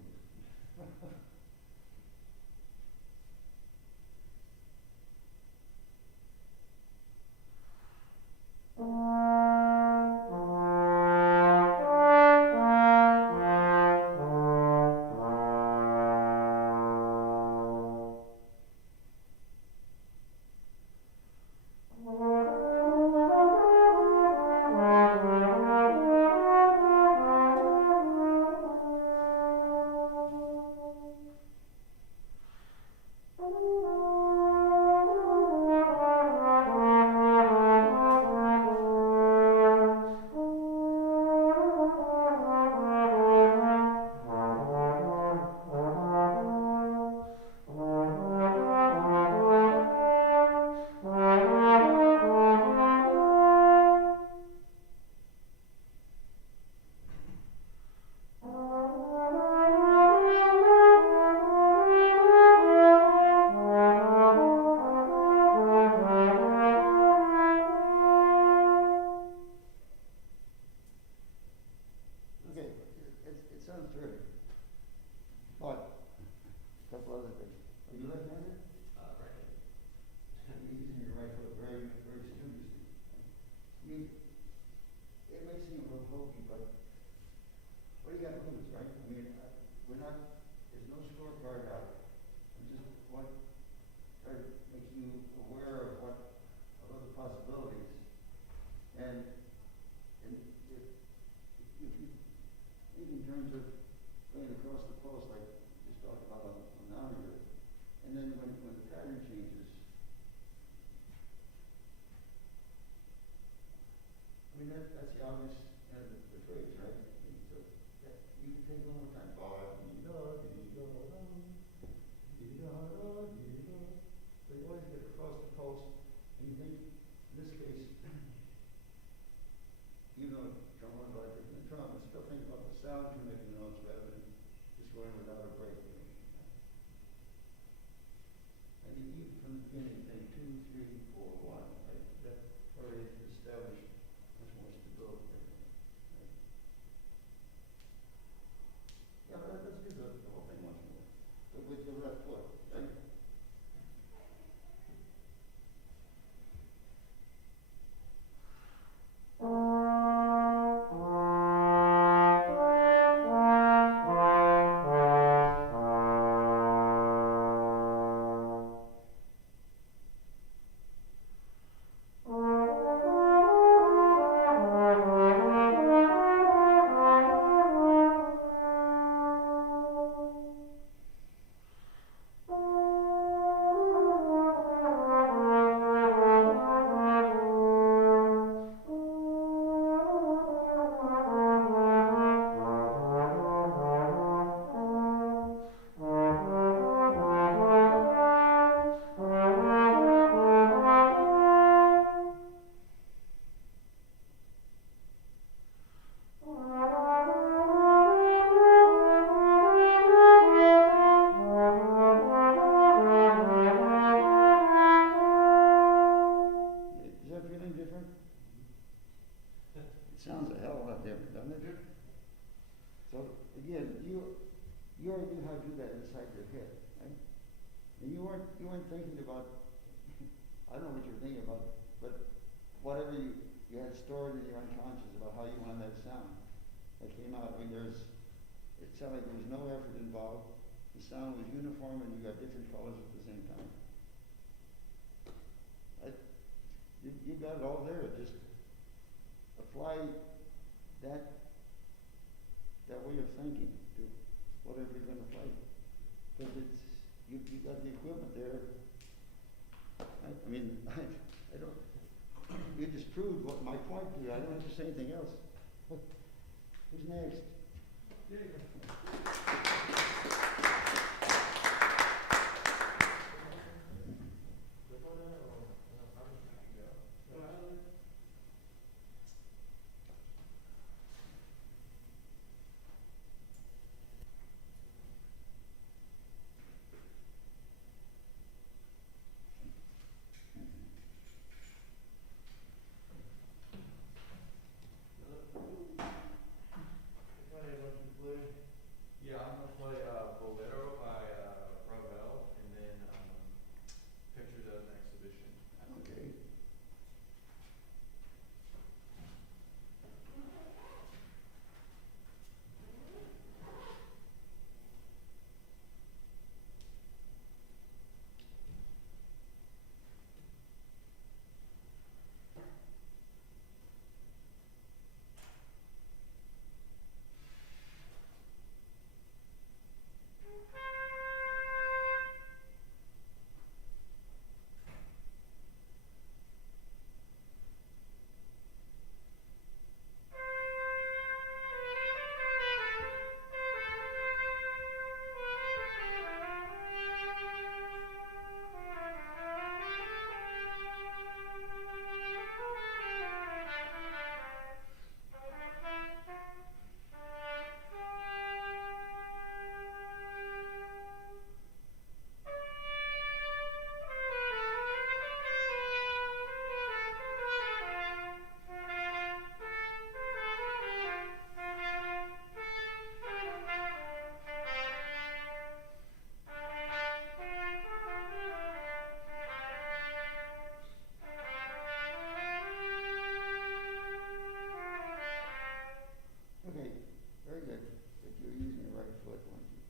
Established much more stability. sounds a hell of a lot different, doesn't it? Yeah. So again, you already knew how to do that inside your head, right? And you weren't thinking about I don't know what you were thinking about, but whatever you had stored in your unconscious about how you wanted that sound that came out. I mean, it sounded like there was no effort involved. The sound was uniform and you got different colors at the same time. You got it all there. Just apply that way of thinking to whatever you're going to play. Because you got the equipment there. I mean, I don't. You just proved what my point to you. I don't have to say anything else. Who's next? Yeah, I'm gonna play Bolero by Ravel, and then Pictures of an Exhibition. Okay. Okay, very good. But you were using your right foot, weren't you?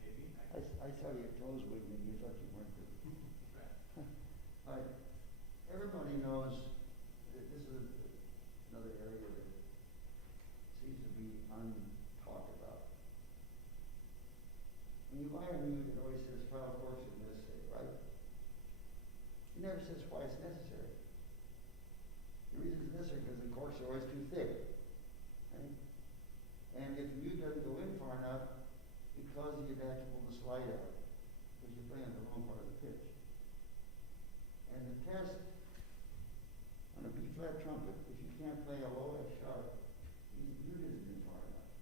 Maybe. I saw your toes wiggling. You thought you weren't good. Okay. All right. Everybody knows that this is another area that seems to be untalked about. When you buy a mute, it always says file corks is necessary, right? It never says why it's necessary. The reason it's necessary because the corks are always too thick. Right? And if the mute doesn't go in far enough, it causes you to have to pull the slide out because you're playing the wrong part of the pitch. And the test on a B flat trumpet, if you can't play a low F sharp, the mute isn't in far enough.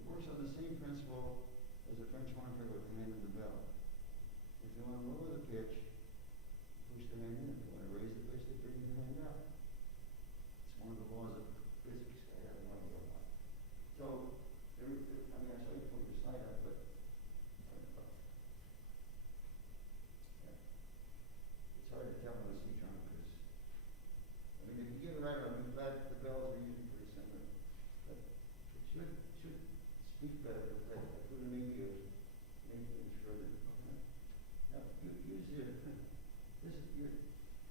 It works on the same principle as a French horn player with the hand in the bell. If you want to lower the pitch, push the hand in. If you want to raise the pitch, they bring the hand out. It's one of the laws of physics. I have no idea why. So, I mean, I saw you pull your slide out, but yeah. It's hard to tell on a C drum because, I mean, if you get it right on B flat, the bells are usually pretty similar. But it should speak better to play. That's what it may be further. Okay. Now, you use your,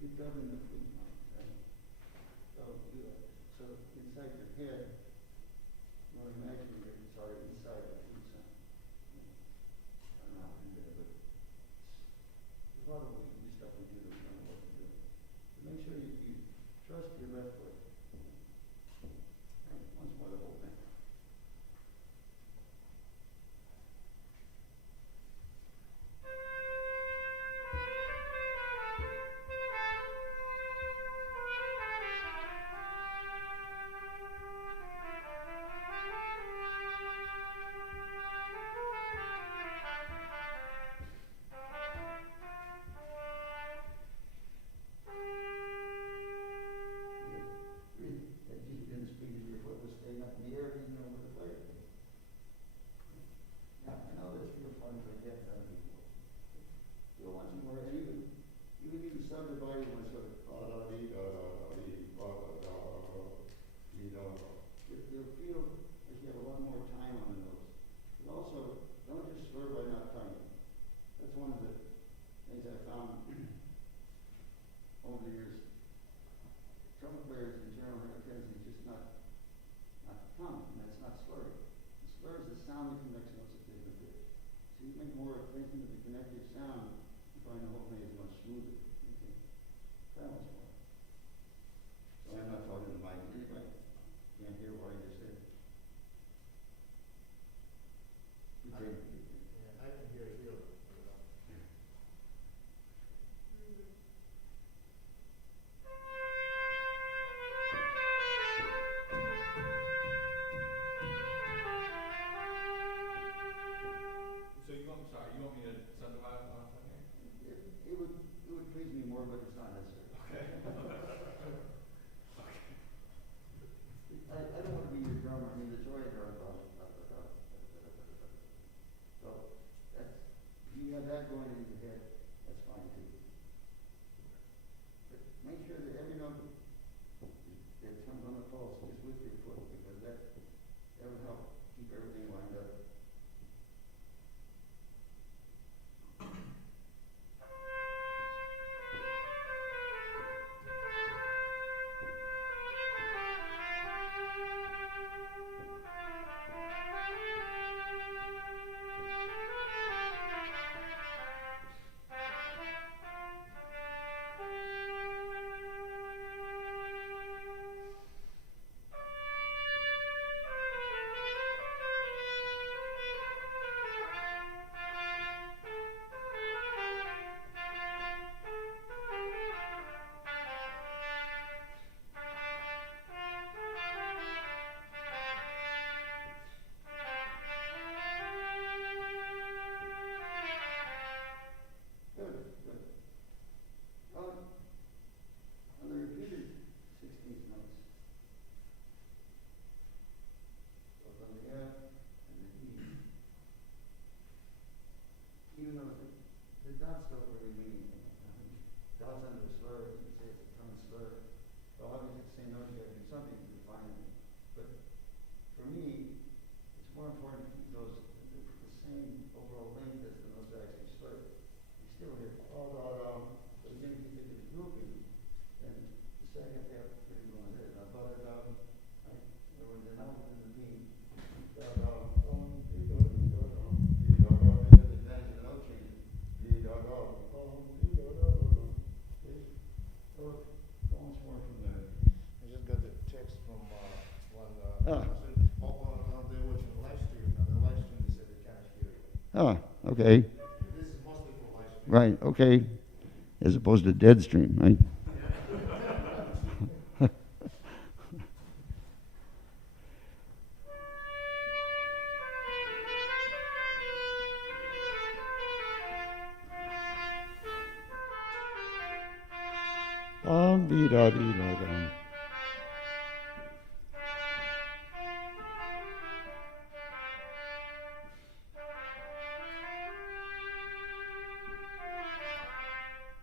you're governing the flute now, right? So inside your head, you want to imagine inside the flute sound. I don't know how to do that, but there's a lot of stuff we do that we don't know what to do. So make sure you trust your left foot. Right, once more the whole thing. Ah. They're watching a live stream, and the live stream they said they can't hear you. Ah, okay. This is mostly for live stream. Right, okay. As opposed to dead stream, right? Dee da dee da dum.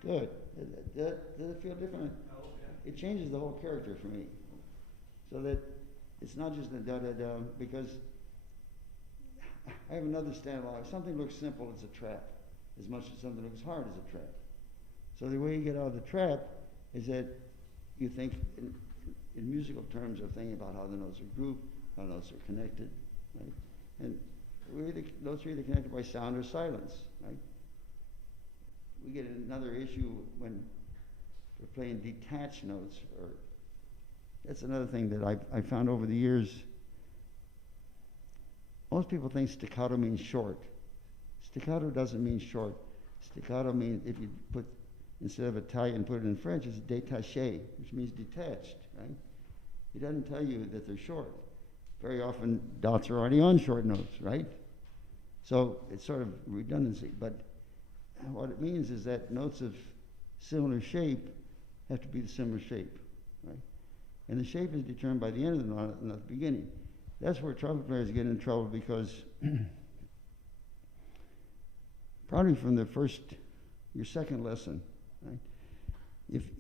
Good. Does it feel different? Oh, yeah. It changes the whole character for me. So that it's not just the da-da-da, because I have another standard. If something looks simple, it's a trap, as much as something looks hard is a trap. So the way you get out of the trap is that you think in musical terms of thinking about how the notes are grouped, how the notes are connected, right? And notes are either connected by sound or silence, right? We get another issue when we're playing detached notes, or that's another thing that I found over the years. Most people think staccato means short. Staccato doesn't mean short. Staccato means, if you put, instead of Italian, put it in French, it's détaché, which means detached, right? It doesn't tell you that they're short. Very often, dots are already on short notes, right? So it's sort of redundancy, but what it means is that notes of similar shape have to be the similar shape, right? And the shape is determined by the end of the note, not the beginning. That's where trumpet players get in trouble, because probably from your second lesson, right?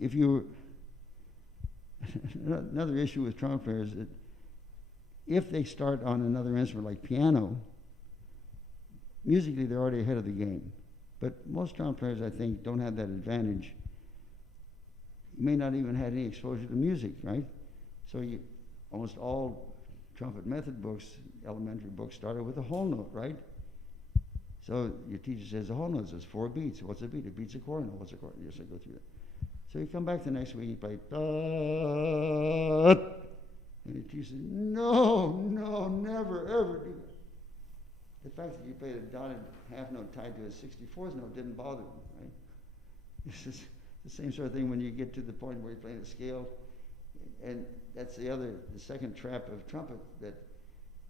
If you, another issue with trumpet players is that if they start on another instrument like piano, musically they're already ahead of the game. But most trumpet players, I think, don't have that advantage. You may not even have any exposure to music, right? So almost all trumpet method books, elementary books, started with a whole note, right? So your teacher says the whole note says 4 beats. What's a beat? A beat's a quarter note. What's a quarter? Yes, I go through that. So you come back the next week, you play da, and your teacher says, no, never, ever do that. The fact that you played a dotted half note tied to a 64th note didn't bother him, right? This is the same sort of thing when you get to the point where you're playing a scale, and that's the second trap of trumpet, that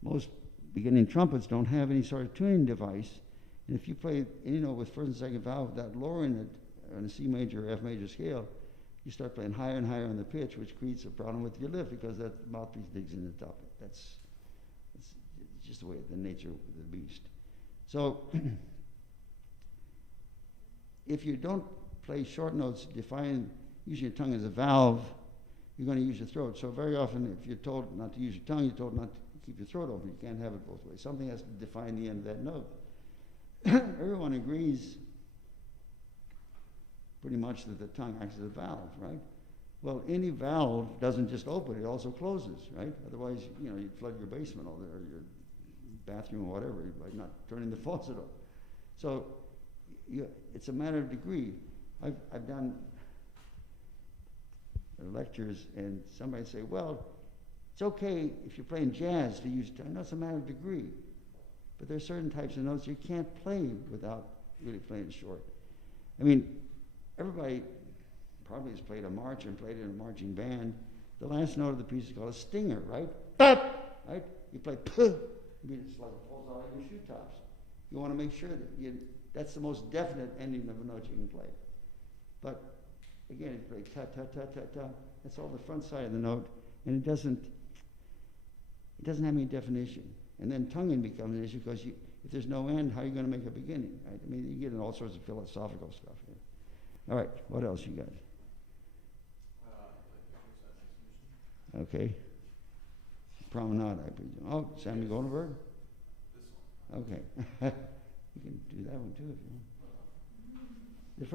most beginning trumpets don't have any sort of tuning device, and if you play any note with first and second valve without lowering it on a C major or F major scale, you start playing higher and higher on the pitch, which creates a problem with your lift, because that mouthpiece digs in the top. That's just the way, the nature of the beast. So if you don't play short notes, using your tongue as a valve, you're going to use your throat. So very often, if you're told not to use your tongue, you're told not to keep your throat open. You can't have it both ways. Something has to define the end of that note. Everyone agrees pretty much that the tongue acts as a valve, right? Well, any valve doesn't just open, it also closes, right? Otherwise, you'd flood your basement or your bathroom or whatever by not turning the faucet on. So it's a matter of degree. I've done lectures, and somebody say, well, it's okay if you're playing jazz to use tongue. No, it's a matter of degree. But there are certain types of notes you can't play without really playing short. I mean, everybody probably has played a march and played in a marching band. The last note of the piece is called a stinger, right? Right? You play puh. I mean, it's like it falls out of your shoe tops. You want to make sure that that's the most definite ending of a note you can play. But again, you play ta ta ta ta ta. That's all the front side of the note, and it doesn't have any definition. And then tonguing becomes an issue, because if there's no end, how are you going to make a beginning? Right? I mean, you get into all sorts of philosophical stuff here. All right, what else you got? Okay. Promenade, I presume. Oh, Sammy Goldenberg? This one. Okay. You can do that one too if you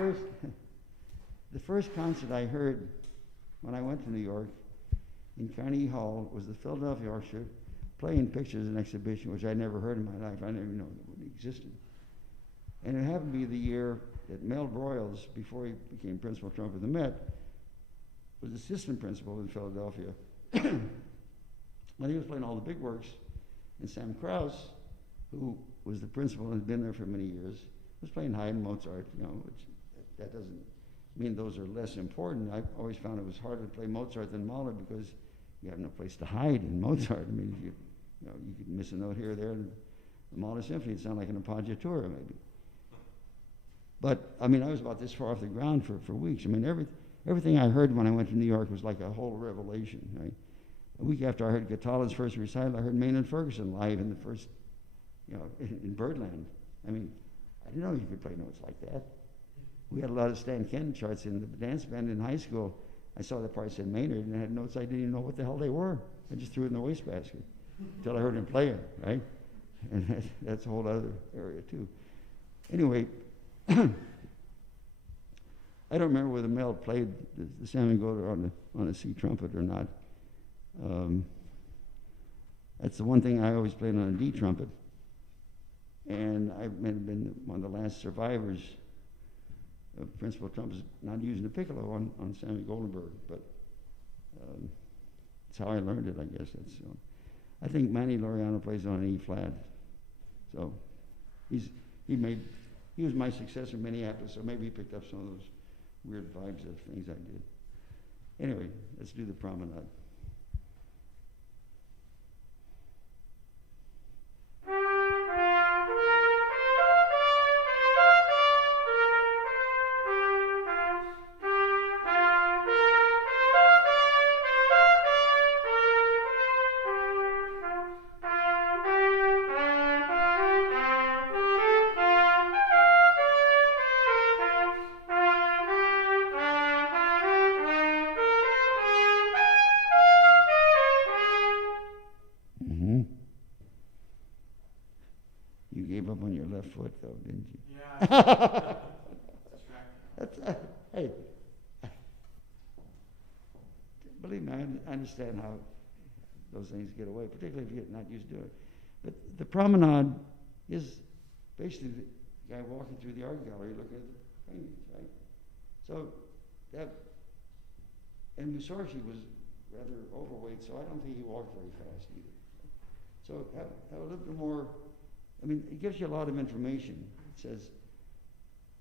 want. The first concert I heard when I went to New York in Carnegie Hall was the Philadelphia Orchestra playing pictures in an exhibition, which I'd never heard in my life. I never even know that it existed. And it happened to be the year that Mel Broyles, before he became principal trumpeter of the Met, was assistant principal in Philadelphia. when he was playing all the big works, and Sam Krause, who was the principal and had been there for many years, was playing Haydn, Mozart, which that doesn't mean those are less important. I always found it was harder to play Mozart than Mahler because you have no place to hide in Mozart. I mean, you could miss a note here or there, and the Mahler Symphony would sound like an appoggiatura maybe. But, I mean, I was about this far off the ground for weeks. I mean, everything I heard when I went to New York was like a whole revelation, right? A week after I heard Catala's first recital, I heard Maynard Ferguson live in the first, in Birdland. I mean, I didn't know you could play notes like that. We had a lot of Stan Kenton charts in the dance band in high school. I saw the part said Maynard, and I had notes I didn't even know what the hell they were. I just threw it in the wastebasket until I heard him play it, right? And that's a whole other area too. Anyway, I don't remember whether Mel played the Salmon Goater on a C trumpet or not. That's the one thing I always played on a D trumpet. And I may have been one of the last survivors of principal trumpets not using the piccolo on Sammy Goldenberg, but that's how I learned it, I guess. I think Manny Laureano plays on an E flat. So he was my successor in Minneapolis, so maybe he picked up some of those weird vibes of things I did. Anyway, let's do the Promenade. You gave up on your left foot, though, didn't you? Yeah. That's, hey, believe me, I understand how those things get away, particularly if you're not used to it. But the Promenade is basically the guy walking through the art gallery looking at the paintings, right? So that, and Mussorgsky was rather overweight, so I don't think he walked very fast either. So have a little bit more. I mean, it gives you a lot of information. It says,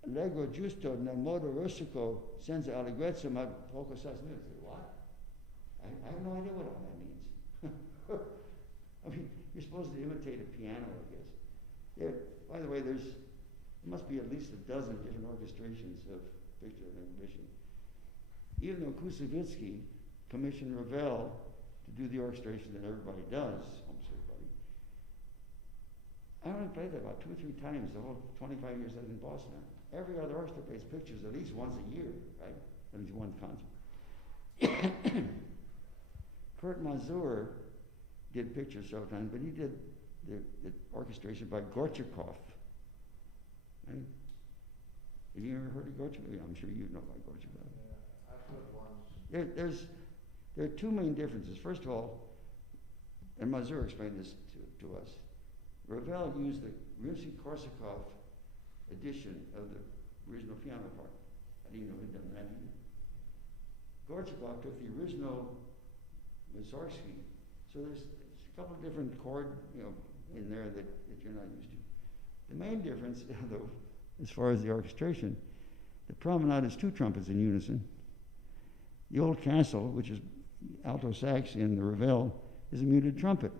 Allegro giusto nel modo rustico senza allegrezza ma poco sostenuto. What? I have no idea what all that means. I mean, you're supposed to imitate a piano, I guess. By the way, there must be at least a dozen different orchestrations of Victor and Ambition. Even though Kusevitsky commissioned Ravel to do the orchestration that everybody does, almost everybody, I only played that about 2 or 3 times the whole 25 years I was in Boston. Every other orchestra plays pictures at least once a year, right? At least one concert. Kurt Mazur did pictures several times, but he did the orchestration by Gorchakov. Right? Have you ever heard of Gorchakov? Yeah, I'm sure you know about Gorchakov. Yeah, I've heard once. There are 2 main differences. First of all, and Mazur explained this to us, Ravel used the Rimsky-Korsakov edition of the original piano part. I didn't know he'd done that either. Gorchakov took the original Mussorgsky, so there's a couple of different chord, in there that you're not used to. The main difference, though, as far as the orchestration, the Promenade is 2 trumpets in unison. The Old Castle, which is alto sax in the Ravel, is a muted trumpet.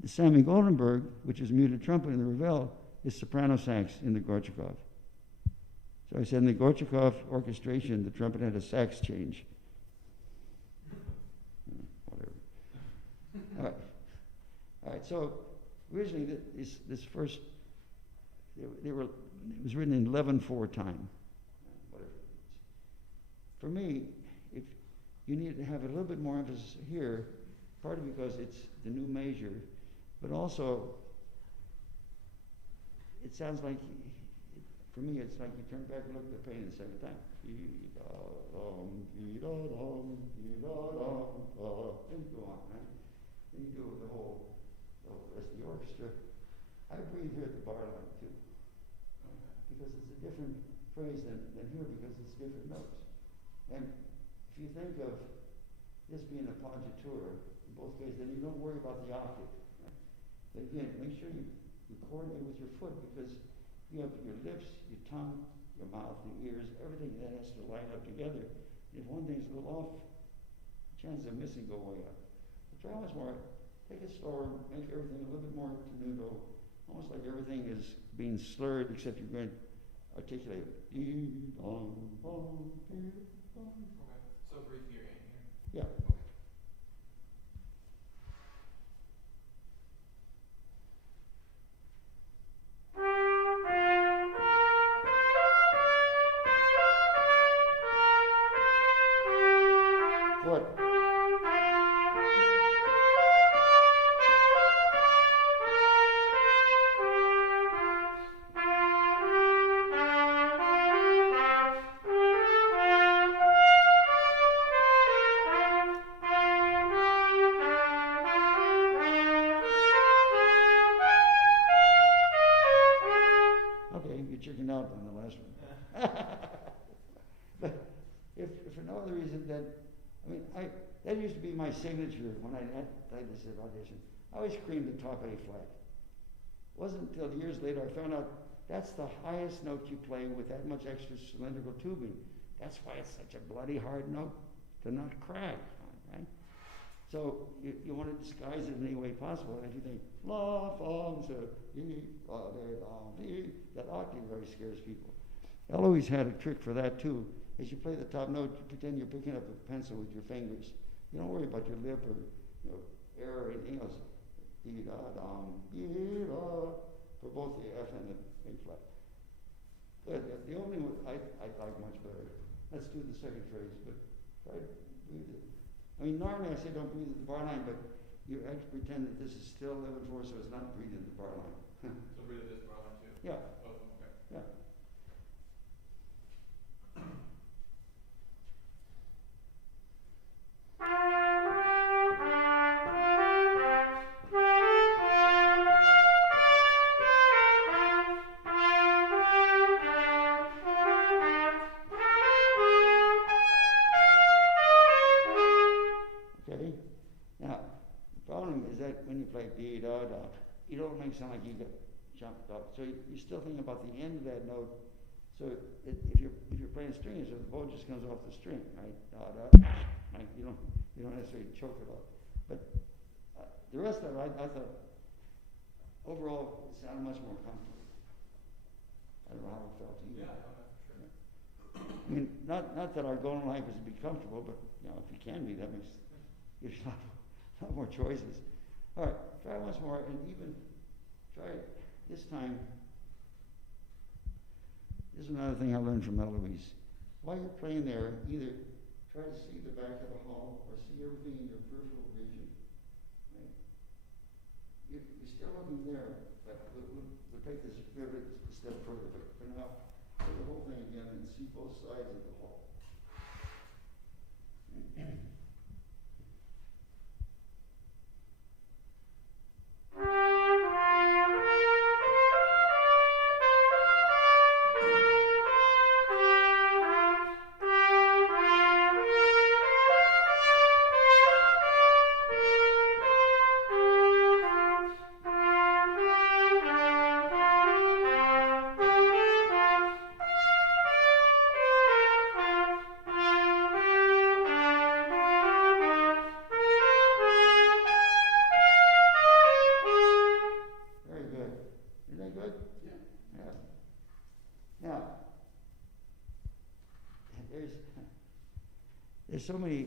The Sammy Goldenberg, which is muted trumpet in the Ravel, is soprano sax in the Gorchakov. So I said in the Gorchakov orchestration, the trumpet had a sax change. Whatever. All right. So originally, this first, it was written in 11/4 time. Whatever. For me, if you need to have a little bit more emphasis here, partly because it's the new measure, but also it sounds like, for me, it's like you turn back and look at the painting the second time. Then you go on, right? Then you do the whole rest of the orchestra. I breathe here at the bar line too, because it's a different phrase than here because it's different notes. And if you think of this being a appoggiatura, in both cases, then you don't worry about the octave. Right? But again, make sure you coordinate with your foot, because you have your lips, your tongue, your mouth, your ears, everything that has to line up together. If one thing's a little off, the chances of missing go way up. But try once more. Take it slower, make everything a little bit more tenuto, almost like everything is being slurred, except you're going to articulate it. Okay. So breathe here and here. Yeah. Okay. Foot. Okay, you chickened out on the last one. But if for no other reason than, that used to be my signature when I played this at audition. I always screamed the top A flat. It wasn't until years later I found out that's the highest note you play with that much extra cylindrical tubing. That's why it's such a bloody hard note to not crack on, right? So you want to disguise it in any way possible. And if you think, la, fa, so, la, de, la, de, that octave very scares people. Eloise had a trick for that too. As you play the top note, you pretend you're picking up a pencil with your fingers. You don't worry about your lip or air or anything else. Dee da dum, dee da, for both the F and the A flat. But the only one I like much better. Let's do the second phrase, but try to breathe it. Normally I say don't breathe at the bar line, but you have to pretend that this is still 11/4, so it's not breathing at the bar line. So breathe at this bar line too? Yeah. Oh, okay. Yeah. Okay. Now, the problem is that when you play dee da da, you don't make it sound like you get jumped up. So you still think about the end of that note. So if you're playing strings, so the bow just comes off the string, right? Da da. Right? You don't necessarily choke it off. But the rest of it, I thought overall it sounded much more comfortable. I don't know how it felt to you. Yeah, no, that's for sure. Not that our goal in life is to be comfortable, but if you can be, that makes gives you a lot more choices. All right, try it once more, and even try it this time. This is another thing I learned from Eloise. While you're playing there, either try to see the back of the hall or see everything in your peripheral vision. Right? You're still looking there, but we'll take this a step further. But for now, play the whole thing again and see both sides of the hall. There's so many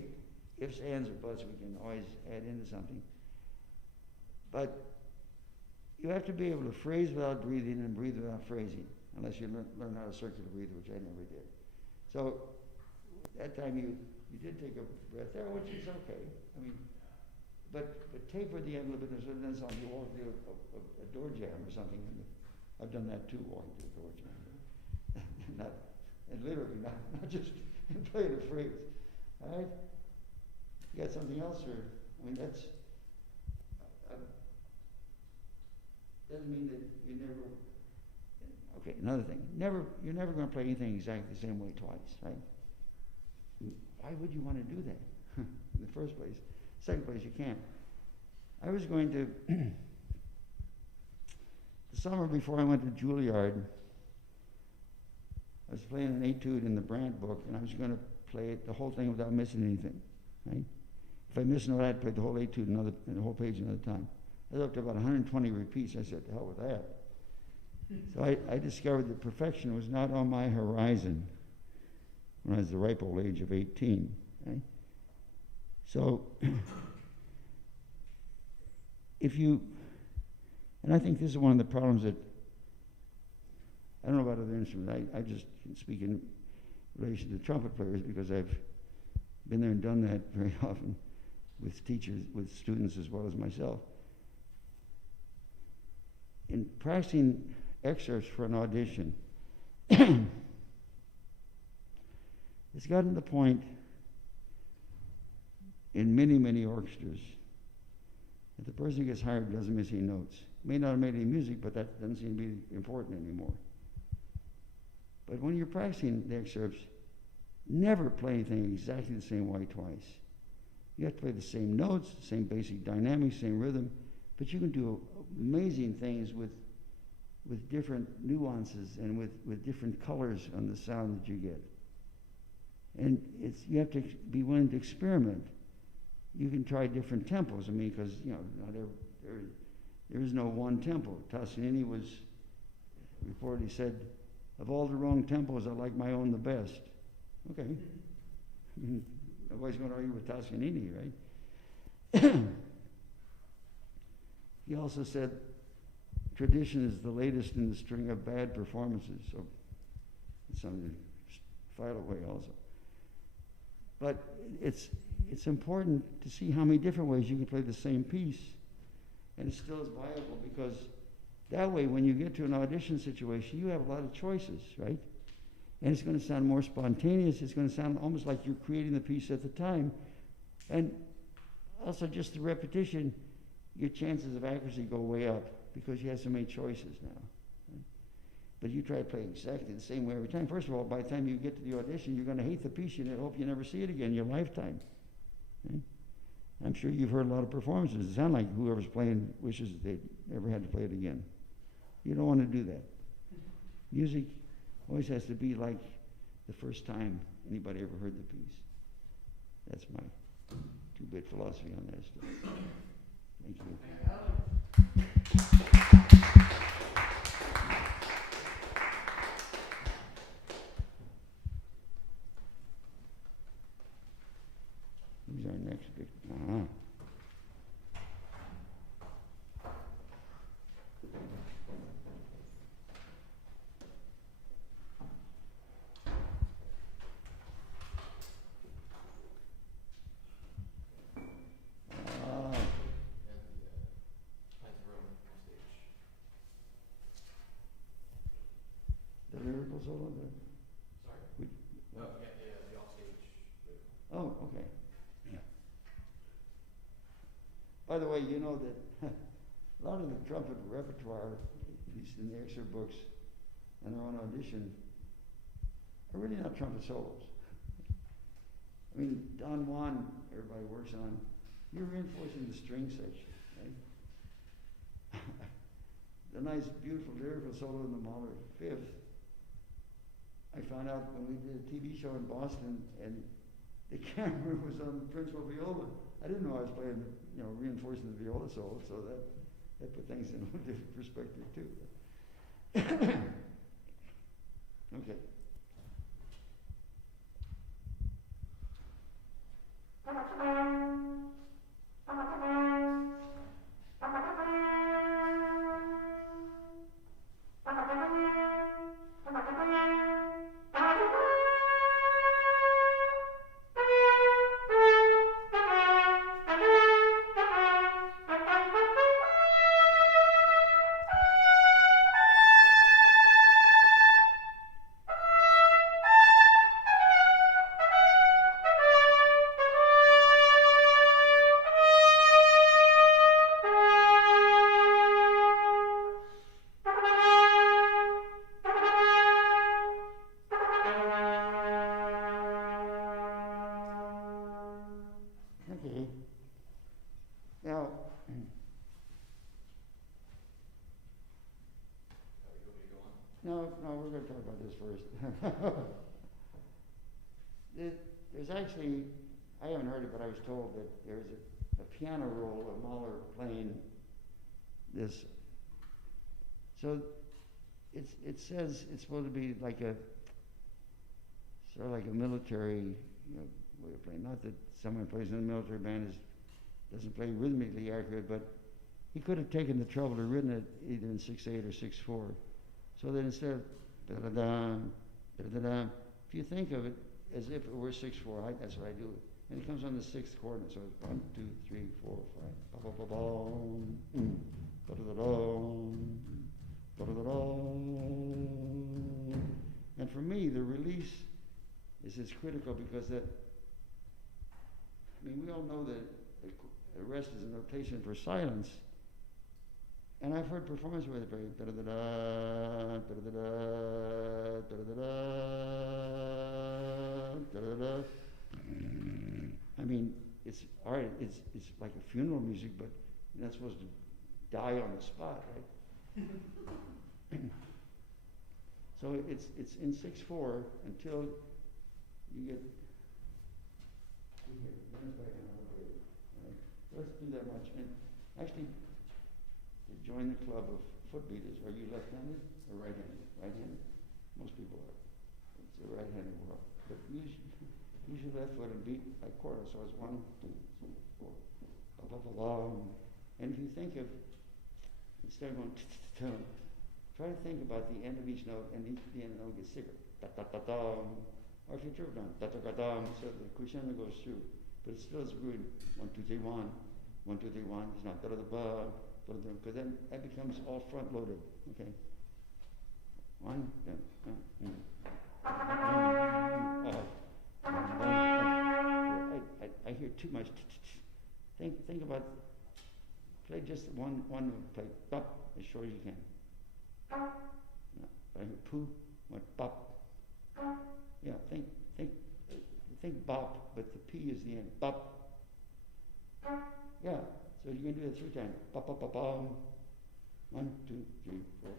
ifs, ands, or buts we can always add into something. But you have to be able to phrase without breathing and breathe without phrasing, unless you learn how to circular breathe, which I never did. So that time you did take a breath there, which is okay. But taper the end a little bit, so then you walk through a door jam or something. I've done that too, walking through a door jam. Literally, not just playing a phrase. All right? You got something else, or that's doesn't mean that you never. Okay, another thing. You're never going to play anything exactly the same way twice, right? Why would you want to do that in the first place? Second place, you can't. I was going to, the summer before I went to Juilliard, I was playing an etude in the Brandt book, and I was going to play it, the whole thing without missing anything, right? If I missed a note, I'd play the whole etude and the whole page another time. I was up to about 120 repeats. I said, to hell with that. So I discovered that perfection was not on my horizon when I was the ripe old age of 18, right? So, if you, and I think this is one of the problems that, I don't know about other instruments, I just can speak in relation to trumpet players because I've been there and done that very often with teachers, with students as well as myself. In practicing excerpts for an audition, it's gotten to the point in many, many orchestras that the person who gets hired doesn't miss any notes. May not have made any music, but that doesn't seem to be important anymore. But when you're practicing the excerpts, never play anything exactly the same way twice. You have to play the same notes, the same basic dynamics, same rhythm, but you can do amazing things with different nuances and with different colors on the sound that you get. And you have to be willing to experiment. You can try different tempos. I mean, because there is no one tempo. Toscanini was reportedly said, "Of all the wrong tempos, I like my own the best." Okay. I mean, nobody's going to argue with Toscanini, right? He also said, tradition is the latest in the string of bad performances. So it's something to file away also. But it's important to see how many different ways you can play the same piece and it still is viable, because that way when you get to an audition situation, you have a lot of choices, right? And it's going to sound more spontaneous. It's going to sound almost like you're creating the piece at the time. And also just the repetition, your chances of accuracy go way up because you have so many choices now. Right? But you try to play exactly the same way every time. First of all, by the time you get to the audition, you're going to hate the piece and hope you never see it again in your lifetime. Right? I'm sure you've heard a lot of performances. It sounds like whoever's playing wishes that they never had to play it again. You don't want to do that. Music always has to be like the first time anybody ever heard the piece. That's my two-bit philosophy on that stuff. Thank you. Who's our next big? Solo there? Sorry? The offstage. Oh, okay. Yeah. By the way, you know that a lot of the trumpet repertoire, at least in the excerpt books and our own audition, are really not trumpet solos. I mean, Don Juan, everybody works on, you're reinforcing the string section, right? The nice, beautiful lyrical solo in the Mahler Fifth, I found out when we did a TV show in Boston, and the camera was on the principal viola. I didn't know I was playing, reinforcing the viola solo, so that put things in a little different perspective too. Okay. this first. There's actually, I haven't heard it, but I was told that there's a piano roll of Mahler playing this. So it says it's supposed to be like a sort of like a military, way of playing. Not that someone plays in a military band doesn't play rhythmically accurate, but he could have taken the trouble to written it either in 6/8 or 6/4. So that instead of da-da-da, da-da-da, if you think of it as if it were 6/4, that's what I do. And it comes on the 6th chord, so it's 1, 2, 3, 4, 5, ba-ba-ba-bum, da-da-da-dum, da-da-da-dum. And for me, the release is critical because we all know that the rest is a notation for silence. And I've heard performers where they play da-da-da-da, da-da-da-da, da-da-da-da, da-da-da. It's all right. It's like a funeral music, but you're not supposed to die on the spot, right? So it's in 6/4 until you get. Let's do that much. And actually, to join the club of foot beaters, are you left-handed or right-handed? Right-handed? Most people are. It's a right-handed world. But use your left foot and beat like quarter. So it's 1, 2, 3, 4. And if you think of, instead of going try to think about the end of each note, and the end of the note gets thicker. Da-da-da-dum. Or if you triple down, da-da-da-dum, so the crescendo goes through. But it still is good. 1, 2, 3, 1. 1, 2, 3, 1. It's not da-da-da-ba, da-da-da, because then that becomes all front-loaded. Okay. 1, 2, 3, I hear too much. Think about. Play just one note. Play bop as short as you can. No, I hear poo. What bop? Yeah. Think bop, but the P is the end. Bop. Yeah. So you can do it 3 times. Bop bop bop bom. 1, 2, 3, 4.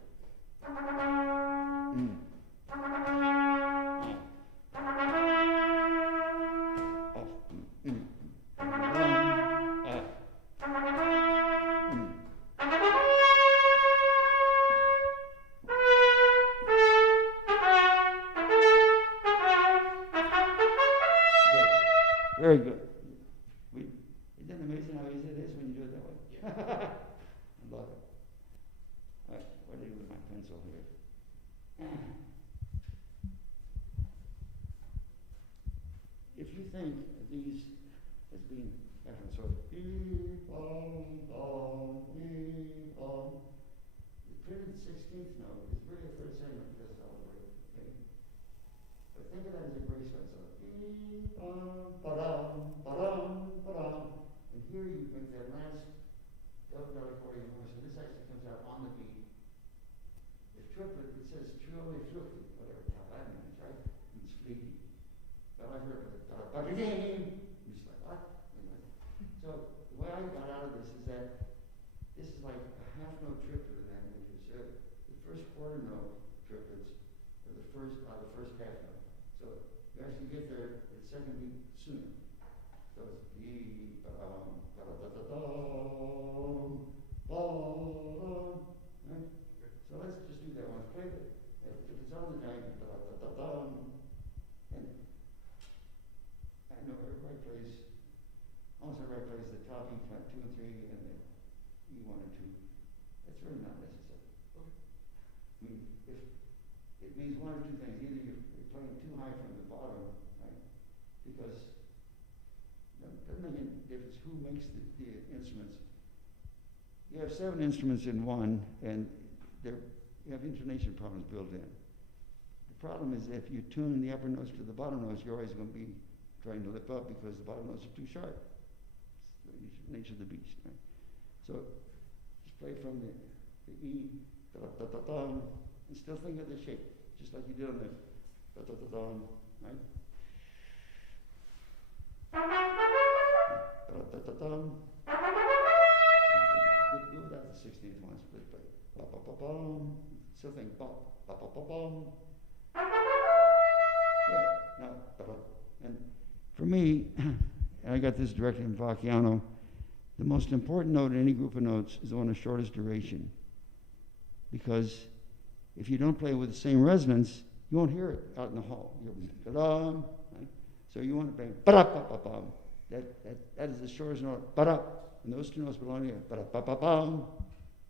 Very good. Isn't it amazing how easy it is when you do it that way? Yeah. I love it. All right, what do I do with my pencil here? If you think of these as being so the printed 16th note is really a third segment because it's all the way. Okay? But think of that as a grace note. And here you make that last double accordion noise, so this actually comes out on the beat. The triplet, it says triole fluky, whatever the hell that means, right? It's fleeky. But I heard it, it's like, what? So the way I got out of this is that this is like a half note triplet in that measure. So the first quarter note triplets are the first half note. So you actually get there at second beat sooner. So it's right? So let's just do that one. Play it. If it's on the diagram, and I know everybody plays, almost everybody plays the top E flat 2 and 3 and the E1 and 2. That's really not necessary. Okay. If it means one or two things. Either you're playing too high from the bottom, right? Because it doesn't make any difference who makes the instruments. You have 7 instruments in one, and you have intonation problems built in. The problem is if you tune the upper notes to the bottom notes, you're always going to be trying to lift up because the bottom notes are too sharp. It's the nature of the beast, right? So just play from the E, da-da-da-da-dum, and still think of the shape, just like you did on the da-da-da-dum, right? Da-da-da-da-dum. Do that the 16th one, split play. Ba-ba-ba-bum. Still think bop, ba-ba-ba-bum. Right? And for me, I got this directly from Vacchiano, the most important note in any group of notes is the one of shortest duration. Because if you don't play with the same resonance, you won't hear it out in the hall. You'll be ba-dum, right? So you want to bang ba-da-ba-ba-bum. That is the shortest note. Ba-da. And those two notes belong here. Ba-da-ba-ba-bum.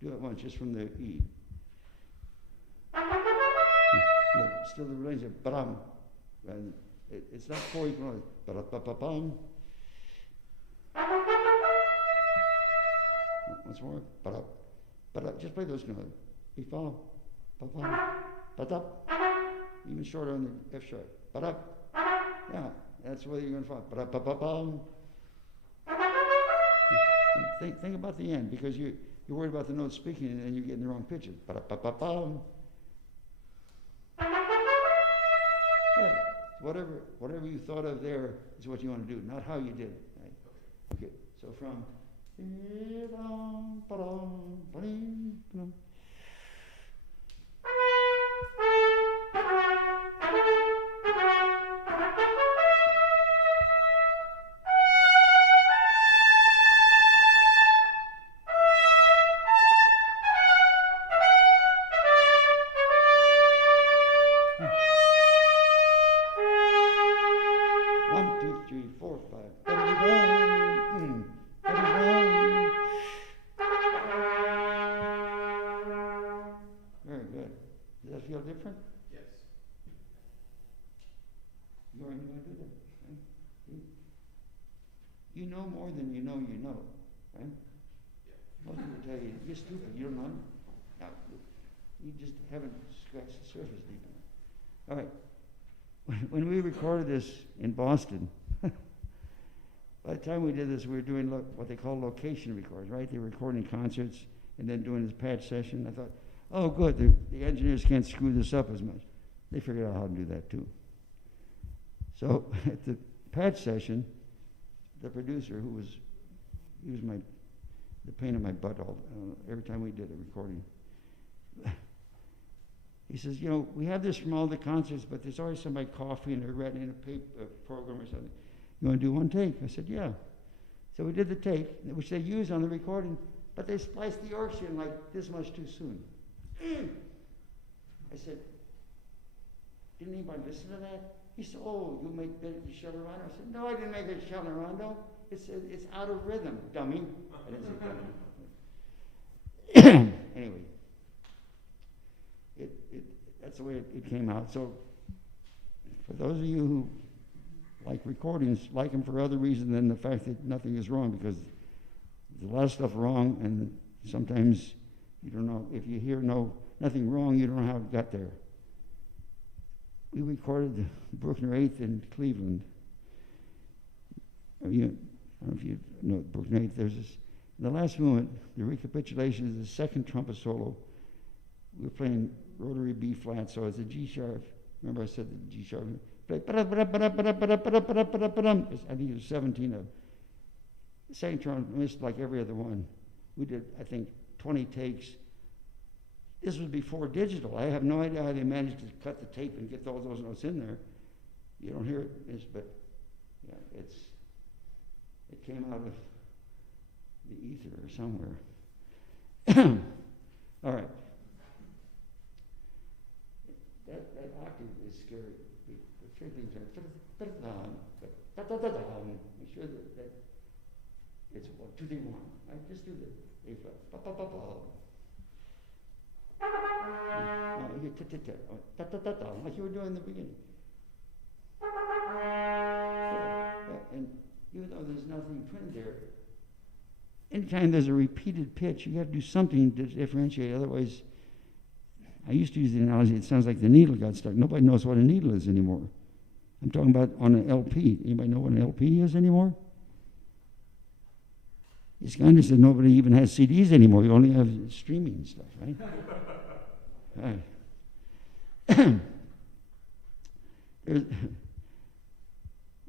Do it once, just from the E. But still the relationship, ba-dum. And it's not four equal notes. Ba-da-ba-ba-bum. Once more. Ba-da. Ba-da. Just play those notes. Be-fa. Ba-ba. Ba-da. Even shorter on the F sharp. Ba-da. Yeah, that's where you're going to find. Ba-da-ba-ba-bum. Think about the end, because you're worried about the notes speaking and you're getting the wrong pitches. Ba-da-ba-ba-bum. Yeah, whatever you thought of there is what you want to do, not how you did it. Right? Okay, so from you're stupid, you don't know. No, you just haven't scratched the surface deep enough. All right. When we recorded this in Boston, by the time we did this, we were doing what they call location recordings, right? They were recording concerts and then doing this patch session. I thought, oh, good, the engineers can't screw this up as much. They figured out how to do that too. So at the patch session, the producer, he was the pain in my butt every time we did a recording. He says, we have this from all the concerts, but there's always somebody coughing or writing in a program or something. You want to do one take? I said, yeah. So we did the take, which they used on the recording, but they spliced the orchestra in like this much too soon. I said, didn't anybody listen to that? He said, oh, you made the Scellerando? I said, no, I didn't make it Scellerando. It's out of rhythm, dummy. I didn't say dummy. Anyway, that's the way it came out. So for those of you who like recordings, like them for other reasons than the fact that nothing is wrong, because there's a lot of stuff wrong, and sometimes you don't know. If you hear nothing wrong, you don't know how it got there. We recorded the Bruckner 8th in Cleveland. I don't know if you know Bruckner 8th. There's this, in the last movement, the recapitulation is the second trumpet solo. We were playing rotary B flat, so it's a G sharp. Remember I said the G sharp? I think it was 17 of. The second trumpet missed like every other one. We did, I think, 20 takes. This was before digital. I have no idea how they managed to cut the tape and get all those notes in there. You don't hear it, but yeah, it came out of the ether or somewhere. All right. That octave is scary. The three things are make sure that it's 1, 2, 3, 1. Right? Just do the A flat. No, you like you were doing in the beginning. And even though there's nothing printed there, anytime there's a repeated pitch, you have to do something to differentiate. Otherwise, I used to use the analogy, it sounds like the needle got stuck. Nobody knows what a needle is anymore. I'm talking about on an LP. Anybody know what an LP is anymore? It's kind of said nobody even has CDs anymore. You only have streaming stuff, right? Right.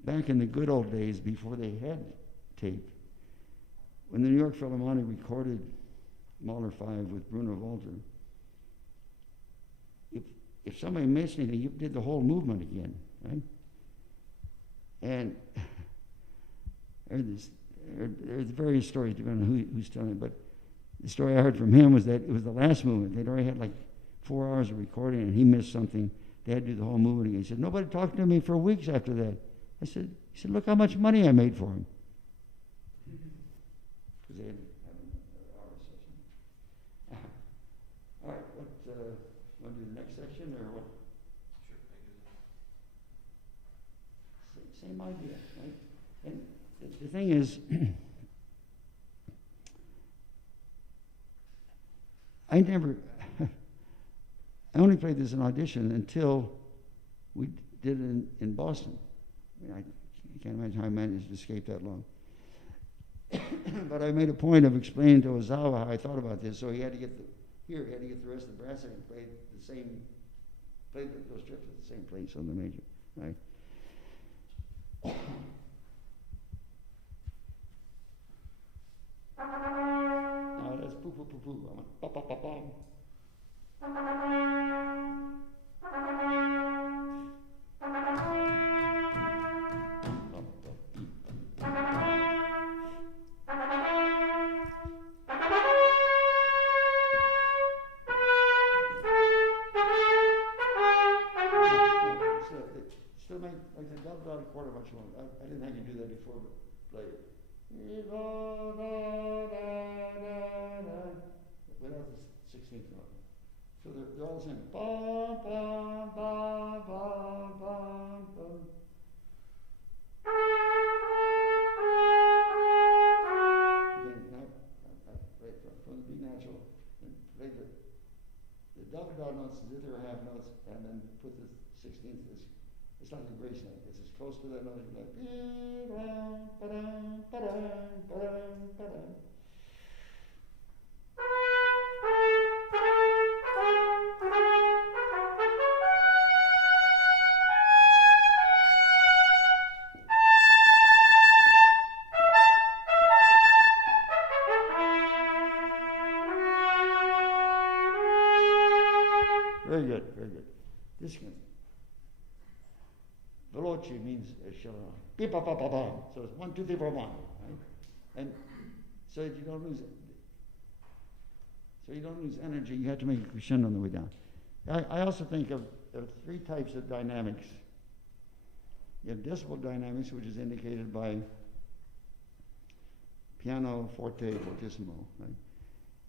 Back in the good old days, before they had tape, when the New York Philharmonic recorded Mahler 5 with Bruno Walter, if somebody missed anything, you did the whole movement again, right? And there's various stories depending on who's telling it, but the story I heard from him was that it was the last movement. They'd already had like 4 hours of recording, and he missed something. They had to do the whole movement again. He said, nobody talked to me for weeks after that. He said, look how much money I made for him. Because they had an hour session. All right, want to do the next section or what? Sure, I get it. Same idea, right? And the thing is, I only played this in audition until we did it in Boston. I mean, I can't imagine how I managed to escape that long. But I made a point of explaining to Ozawa how I thought about this, so he had to get the rest of the brass and play those trips at the same place on the major, right? Now that's poo poo poo poo. I went ba ba ba ba. Still make like the double dot quarter much longer. I didn't have you do that before, but play it. Without the 16th note. So they're all the same. Bum, bum, bum, bum, bum, bum. Again, now play it from the B natural and play the double dot notes as if they were half notes, and then put the 16th. It's like a grace note. It's as close to that note as you like. Very good, very good. This one. Veloce means shalom. Beep, ba, ba, ba, ba. So it's 1, 2, 3, 4, 1. Right? And so that you don't lose energy, you have to make a crescendo on the way down. I also think of 3 types of dynamics. You have decibel dynamics, which is indicated by piano, forte, fortissimo. Right?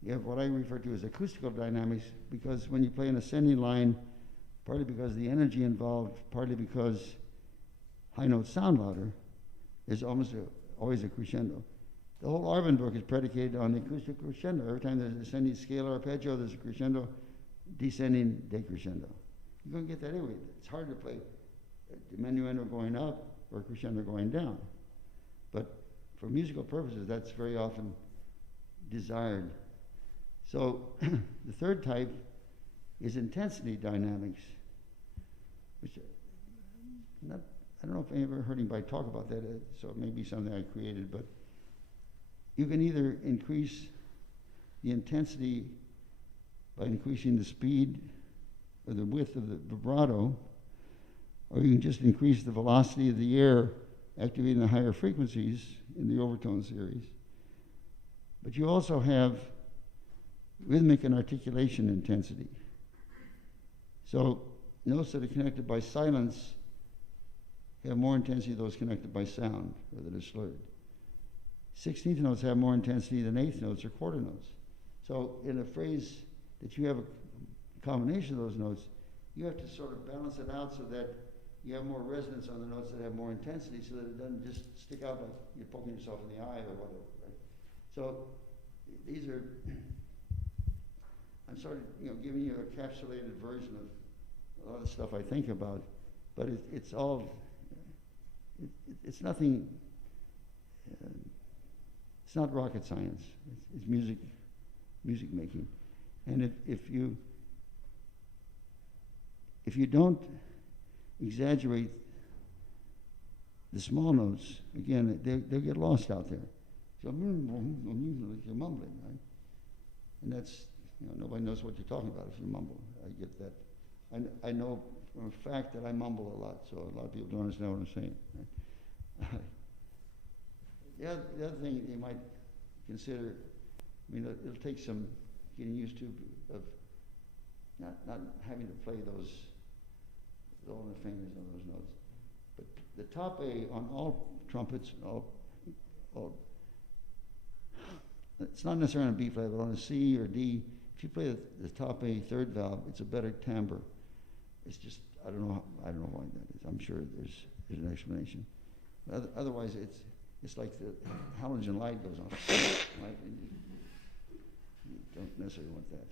You have what I refer to as acoustical dynamics, because when you play an ascending line, partly because of the energy involved, partly because high notes sound louder, there's always a crescendo. The whole Arvin book is predicated on the acoustic crescendo. Every time there's an ascending scale or arpeggio, there's a crescendo, descending decrescendo. You're going to get that anyway. It's hard to play a diminuendo going up or a crescendo going down. But for musical purposes, that's very often desired. So the third type is intensity dynamics, which I don't know if I ever heard anybody talk about that, so it may be something I created, but you can either increase the intensity by increasing the speed or the width of the vibrato, or you can just increase the velocity of the air, activating the higher frequencies in the overtone series. But you also have rhythmic and articulation intensity. So notes that are connected by silence have more intensity than those connected by sound, or that are slurred. 16th notes have more intensity than 8th notes or quarter notes. So in a phrase that you have a combination of those notes, you have to sort of balance it out so that you have more resonance on the notes that have more intensity, so that it doesn't just stick out like you're poking yourself in the eye or whatever, right? So these are, I'm sort of giving you a encapsulated version of a lot of stuff I think about, but it's all, it's nothing, it's not rocket science. It's music making. And if you don't exaggerate the small notes, again, they'll get lost out there. So you're mumbling, right? And that's, nobody knows what you're talking about if you mumble. I get that. I know for a fact that I mumble a lot, so a lot of people don't understand what I'm saying. Right? The other thing you might consider, I mean, it'll take some getting used to of not having to play those all the fingers on those notes. But the top A on all trumpets, it's not necessarily on a B flat, but on a C or D, if you play the top A third valve, it's a better timbre. It's just, I don't know why that is. I'm sure there's an explanation. Otherwise, it's like the halogen light goes on, right? And you don't necessarily want that.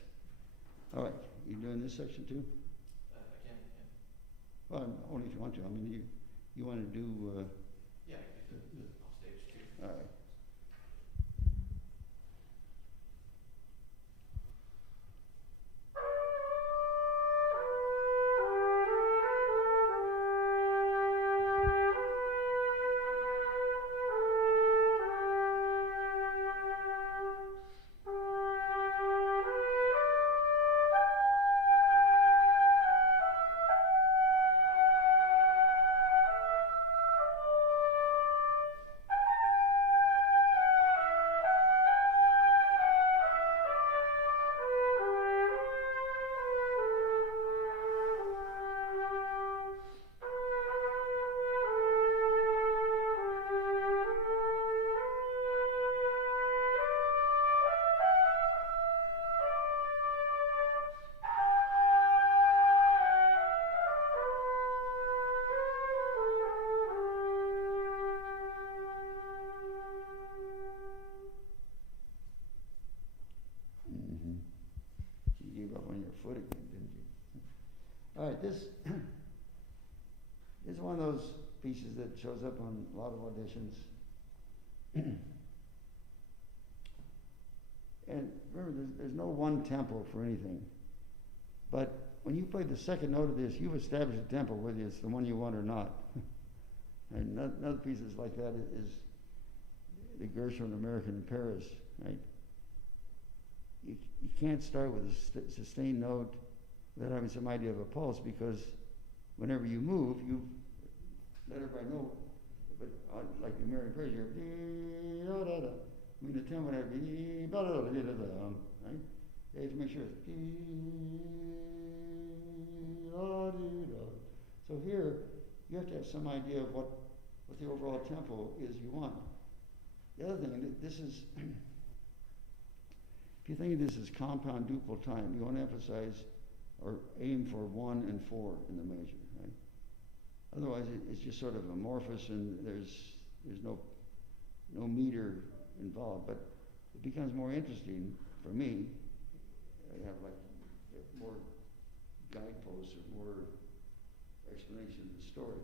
All right, you doing this section too? I can. Well, only if you want to. I mean, you want to do. Yeah, I can do the off stage too. All right. Foot again, didn't you? All right, this is one of those pieces that shows up on a lot of auditions. And remember, there's no one tempo for anything. But when you play the second note of this, you've established a tempo, whether it's the one you want or not. And another piece that's like that is the Gershwin American in Paris, right? You can't start with a sustained note without having some idea of a pulse, because whenever you move, you let everybody know. But like the American Prager, I mean the tempo would have right? You have to make sure it's so here you have to have some idea of what the overall tempo is you want. The other thing, this is. If you think of this as compound duple time, you want to emphasize or aim for 1 and 4 in the measure, right? Otherwise, it's just sort of amorphous, and there's no meter involved. But it becomes more interesting for me. I have like more guideposts or more explanation of the story.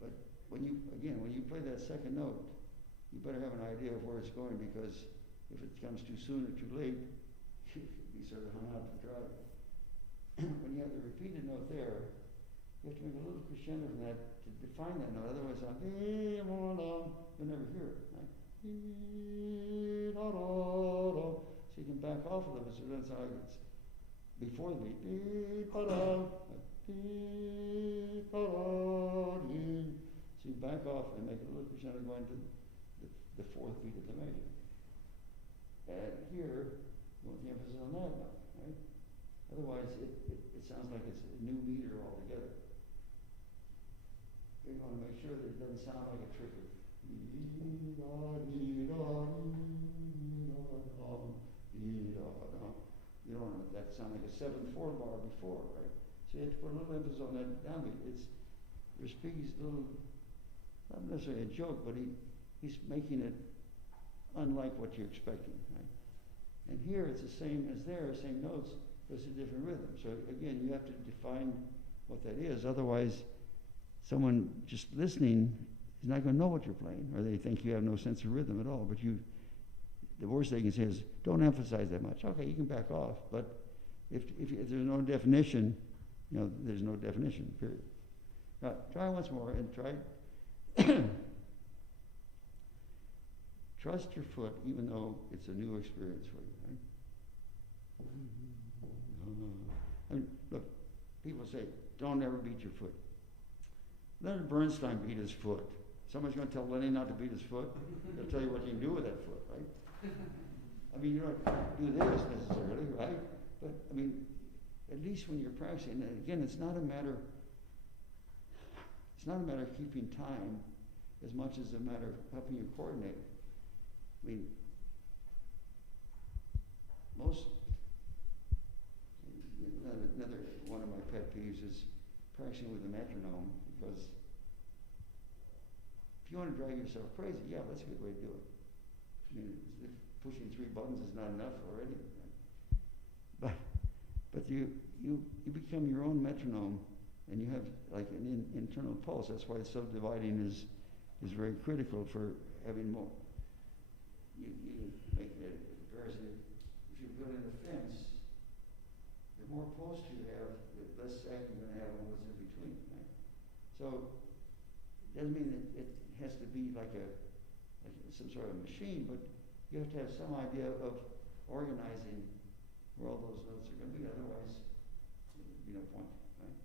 But when you play that second note, you better have an idea of where it's going, because if it comes too soon or too late, you could be sort of hung out to dry. When you have the repeated note there, you have to make a little crescendo from that to define that note. Otherwise, you'll never hear it. Right? So you can back off a little bit, so it doesn't sound like it's before the beat. So you back off and make a little crescendo going to the fourth beat of the measure. And here, you want the emphasis on that note, right? Otherwise, it sounds like it's a new meter altogether. You want to make sure that it doesn't sound like a trick of you don't want that to sound like a 7/4 bar before, right? So you have to put a little emphasis on that downbeat. Respighi's little, not necessarily a joke, but he's making it unlike what you're expecting, right? And here it's the same as there, same notes, but it's a different rhythm. So again, you have to define what that is. Otherwise, someone just listening is not going to know what you're playing, or they think you have no sense of rhythm at all. But the worst they can say is, don't emphasize that much. Okay, you can back off, but if there's no definition, there's no definition, period. Now, try once more and try. Trust your foot, even though it's a new experience for you, right? I mean, look, people say, don't ever beat your foot. Leonard Bernstein beat his foot. somebody's going to tell Lenny not to beat his foot. They'll tell you what you can do with that foot, right? I mean, you don't do this necessarily, right? But, I mean, at least when you're practicing, and again, it's not a matter of keeping time as much as a matter of helping you coordinate. I mean, another one of my pet peeves is practicing with the metronome, because if you want to drive yourself crazy, yeah, that's a good way to do it. I mean, if pushing 3 buttons is not enough already. Right? But you become your own metronome, and you have like an internal pulse. That's why subdividing is very critical for having more. You make a comparison. If you put in a fence, the more posts you have, the less sag you're going to have on what's in between. Right? So it doesn't mean that it has to be like some sort of machine, but you have to have some idea of organizing where all those notes are going to be. Otherwise, there'd be no point, right?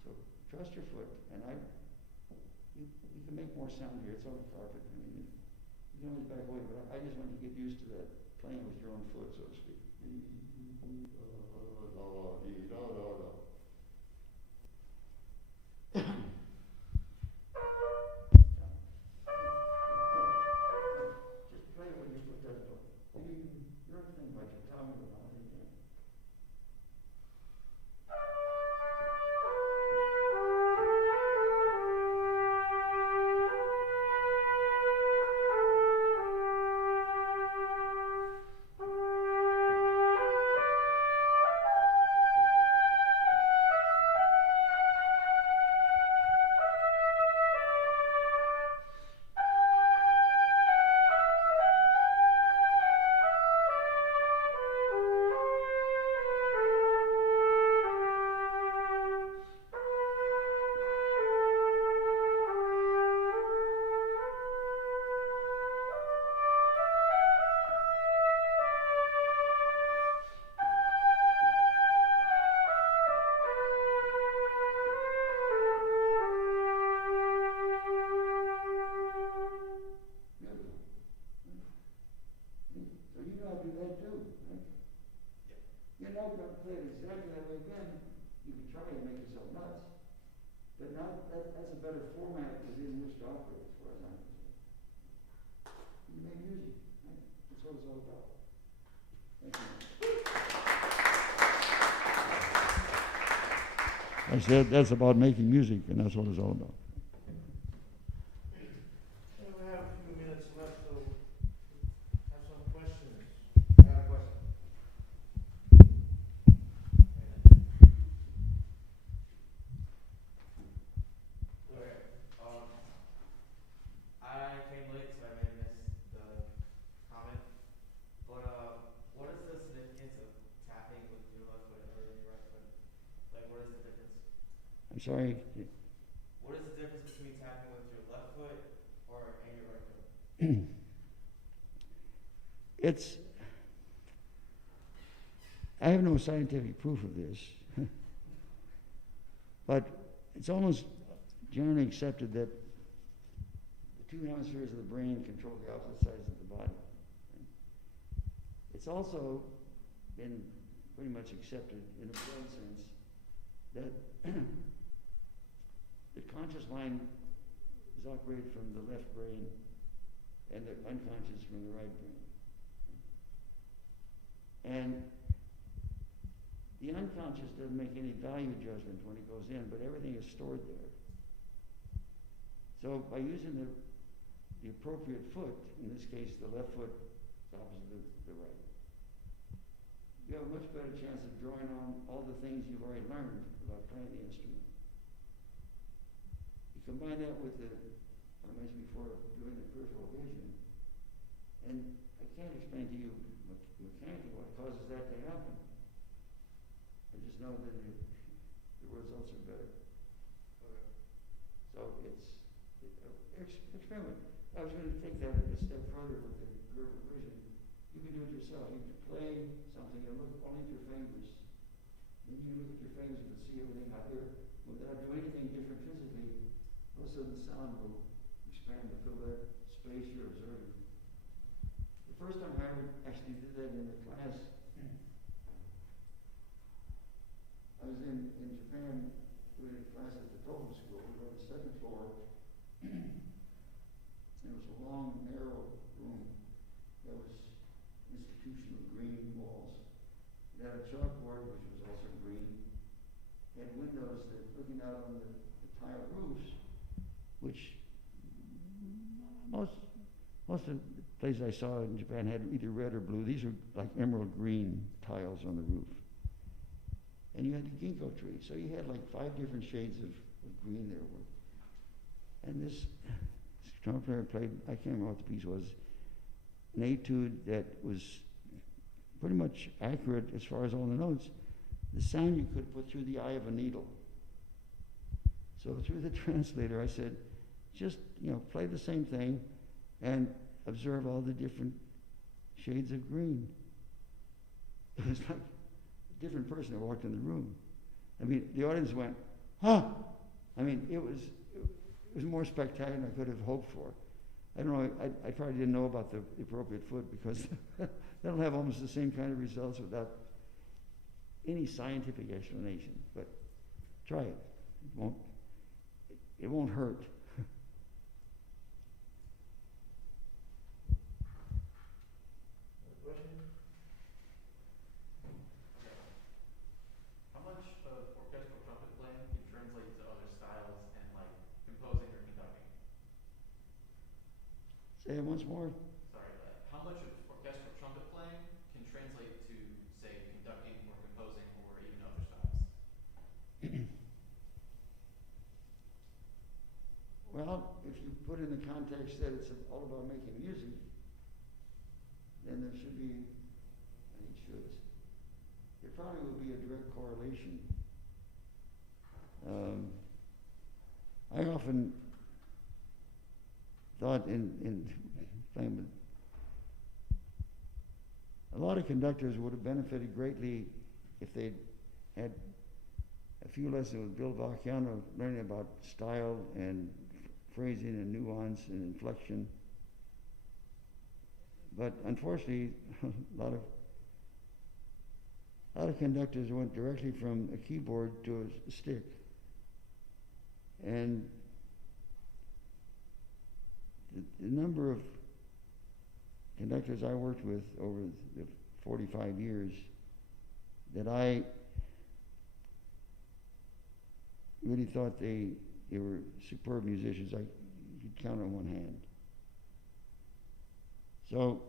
So trust your foot, and you can make more sound here. It's on the carpet. I mean, you can always back away, but I just want you to get used to that, playing with your own foot, so to speak. Just play it when your foot does go. You don't think about your tongue or anything. That's a better format within which to operate, as far as I'm concerned. You make music, right? That's what it's all about. Thank you. I said that's about making music, and that's what it's all about. We have a few minutes left, so have some questions. I got a question. I came late, so I may have missed the comment. But what is the significance of tapping with your left foot or your right foot? Like, what is the difference? I'm sorry. What is the difference between tapping with your left foot and your right foot? I have no scientific proof of this, but it's almost generally accepted that the 2 hemispheres of the brain control the opposite sides of the body. It's also been pretty much accepted in a broad sense that the conscious mind is operated from the left brain and the unconscious from the right brain. And the unconscious doesn't make any value judgment when it goes in, but everything is stored there. So by using the appropriate foot, in this case the left foot is opposite the right, you have a much better chance of drawing on all the things you've already learned about playing the instrument. You combine that with I mentioned before, doing the peripheral vision, and I can't explain to you mechanically what causes that to happen. I just know that the results are better. Okay. So experiment. I was going to take that a step further with the peripheral vision. You can do it yourself. You can play something and look only at your fingers. Then you look at your fingers and see everything out here without doing anything different physically. All of a sudden the sound will expand trying to fill that space you're observing. The first time I ever actually did that in a class, I was in Japan doing a class at the Toho School. We were on the second floor. There was a long, narrow room that was institutional green walls. It had a chalkboard, which was also green. It had windows that looking out on the tile roofs, which most of the places I saw in Japan had either red or blue. These were like emerald green tiles on the roof. And you had the ginkgo tree, so you had like 5 different shades of green there. And this trumpet player played, I can't remember what the piece was, an etude that was pretty much accurate as far as all the notes. The sound you could put through the eye of a needle. So through the translator, I said, just play the same thing and observe all the different shades of green. It was like a different person that walked in the room. I mean, the audience went, huh! I mean, it was more spectacular than I could have hoped for. I don't know, I probably didn't know about the appropriate foot because that'll have almost the same kind of results without any scientific explanation. But try it. It won't hurt. How much of orchestral trumpet playing can translate to other styles and like composing or conducting? Say it once more. Sorry, how much of orchestral trumpet playing can translate to, say, conducting or composing or even other styles? Well, if you put in the context that it's all about making music, then there should be, and it should, there probably would be a direct correlation. I often thought in playing with, a lot of conductors would have benefited greatly if they'd had a few lessons with Bill Vacchiano, learning about style and phrasing and nuance and inflection. But unfortunately, a lot of conductors went directly from a keyboard to a stick. And the number of conductors I worked with over the 45 years that I really thought they were superb musicians, you could count on one hand. So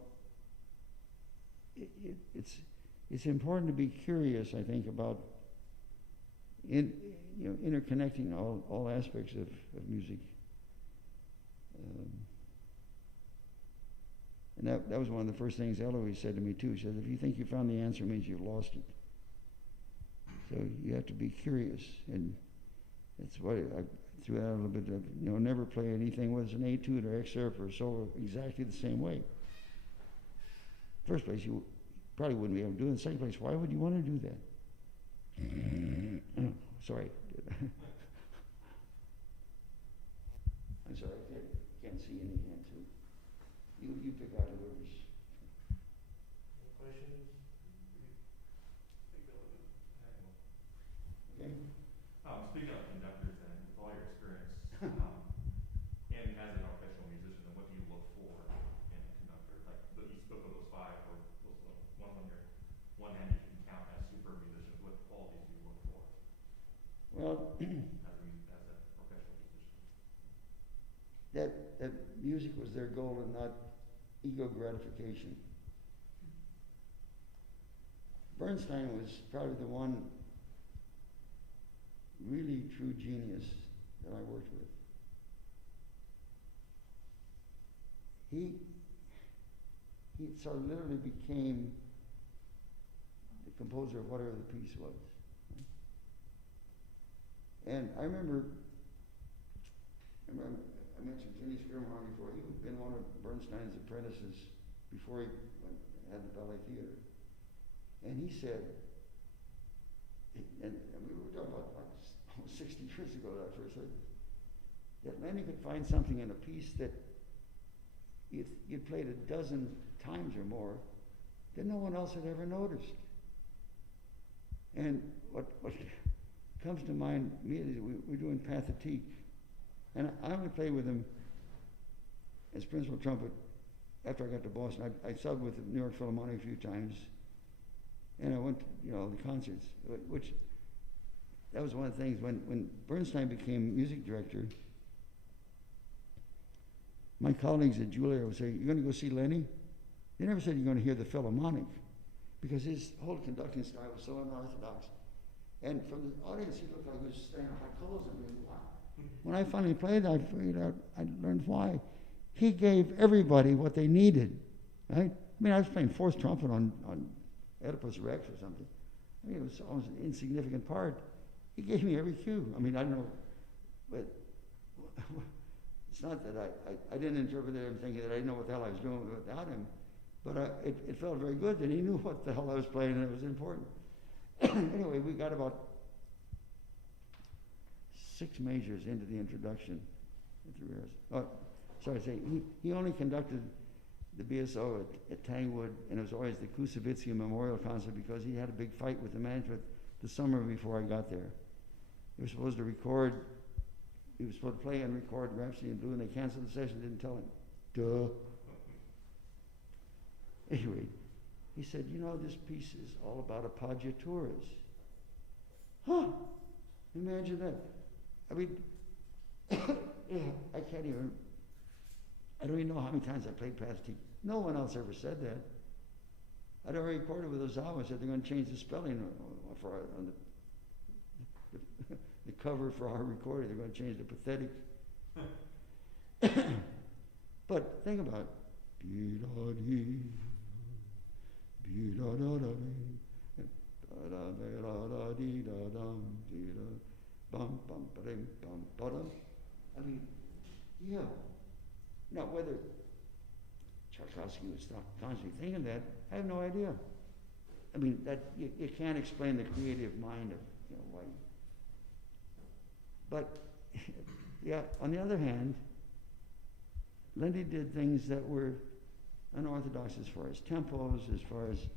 it's important to be curious, I think, about interconnecting all aspects of music. And that was one of the first things Eloise said to me too. She said, if you think you found the answer, it means you've lost it. So you have to be curious, and that's why I threw out a little bit of, never play anything whether it's an etude or excerpt or solo exactly the same way. First place, you probably wouldn't be able to do it. In second place, why would you want to do that? Sorry. I'm sorry, I can't see any hand too. You pick out whoever's. Any questions? Okay. Speaking of conductors, and with all your experience, and as an orchestral musician, then what do you look for in a conductor? Like, you spoke of those 5, or those ones on your one hand you can count as super musicians. What qualities do you look for? Well, as an orchestral musician? that music was their goal and not ego gratification. Bernstein was probably the one really true genius that I worked with. He sort of literally became the composer of whatever the piece was. And I remember I mentioned Kenny Skirmhorn before. He had been one of Bernstein's apprentices before he had the ballet theater. And he said, and we were talking about like almost 60 years ago that I first heard this. that Lenny could find something in a piece that you'd played a dozen times or more that no one else had ever noticed. And what comes to mind immediately, we're doing Pathétique. And I only played with him as principal trumpet after I got to Boston. I subbed with the New York Philharmonic a few times. And I went to, the concerts, which, that was one of the things, when Bernstein became music director, my colleagues at Juilliard would say, "You're going to go see Lenny?" They never said you're going to hear the Philharmonic, because his whole conducting style was so unorthodox. And from the audience, he looked like he was staring at hot coals. I mean, wow. When I finally played, I figured out, I learned why. He gave everybody what they needed, right? I mean, I was playing fourth trumpet on Oedipus Rex or something. I mean, it was almost an insignificant part. He gave me every cue. I mean, I don't know, but it's not that I didn't interpret it thinking that I didn't know what the hell I was doing without him, but it felt very good that he knew what the hell I was playing and it was important. Anyway, we got about 6 measures into the introduction at the rehearsal. Oh, sorry to say, he only conducted the BSO at Tangwood, and it was always the Kusevitsky Memorial Concert because he had a big fight with the management the summer before I got there. He was supposed to play and record Rhapsody in Blue, and they canceled the session, didn't tell him. Duh. Anyway, he said, this piece is all about appoggiaturas. Huh, imagine that. I mean, I don't even know how many times I played Pathétique. No one else ever said that. I'd already recorded with Ozawa, said they're going to change the spelling on the cover for our recording. They're going to change the pathetic. But think about it. I mean, yeah. Now, whether Tchaikovsky was constantly thinking that, I have no idea. I mean, that you can't explain the creative mind of why. But yeah, on the other hand, Lenny did things that were unorthodox as far as tempos, as far as,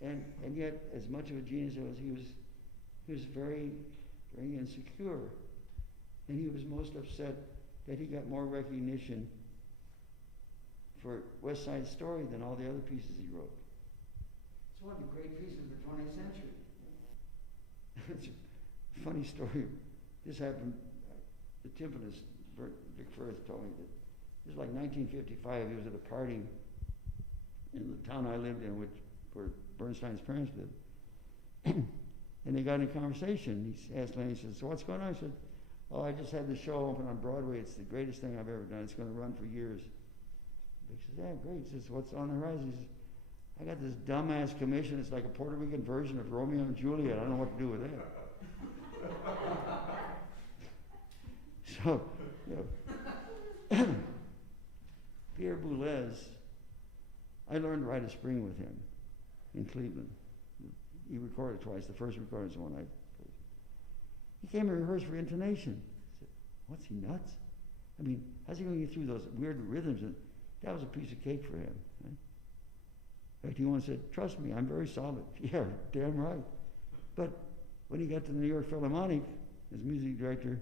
and yet, as much of a genius as he was very, very insecure, and he was most upset that he got more recognition for West Side Story than all the other pieces he wrote. It's one of the great pieces of the 20th century. It's a funny story. This happened, the timpanist, Vic Firth, told me that it was like 1955. He was at a party in the town I lived in, where Bernstein's parents lived. And they got in a conversation. He asked Lenny, he said, "So what's going on?" I said, "Oh, I just had the show open on Broadway. It's the greatest thing I've ever done. It's going to run for years." He says, "Yeah, great." He says, "What's on the horizon?" He says, "I got this dumbass commission. It's like a Puerto Rican version of Romeo and Juliet. I don't know what to do with that." So, Pierre Boulez, I learned to ride a spring with him in Cleveland. He recorded twice. The first recording is the one I played. He came and rehearsed for intonation. I said, "What's he, nuts? I mean, how's he going to get through those weird rhythms?" And that was a piece of cake for him. Right? In fact, he once said, "Trust me, I'm very solid." Yeah, damn right. But when he got to the New York Philharmonic as music director,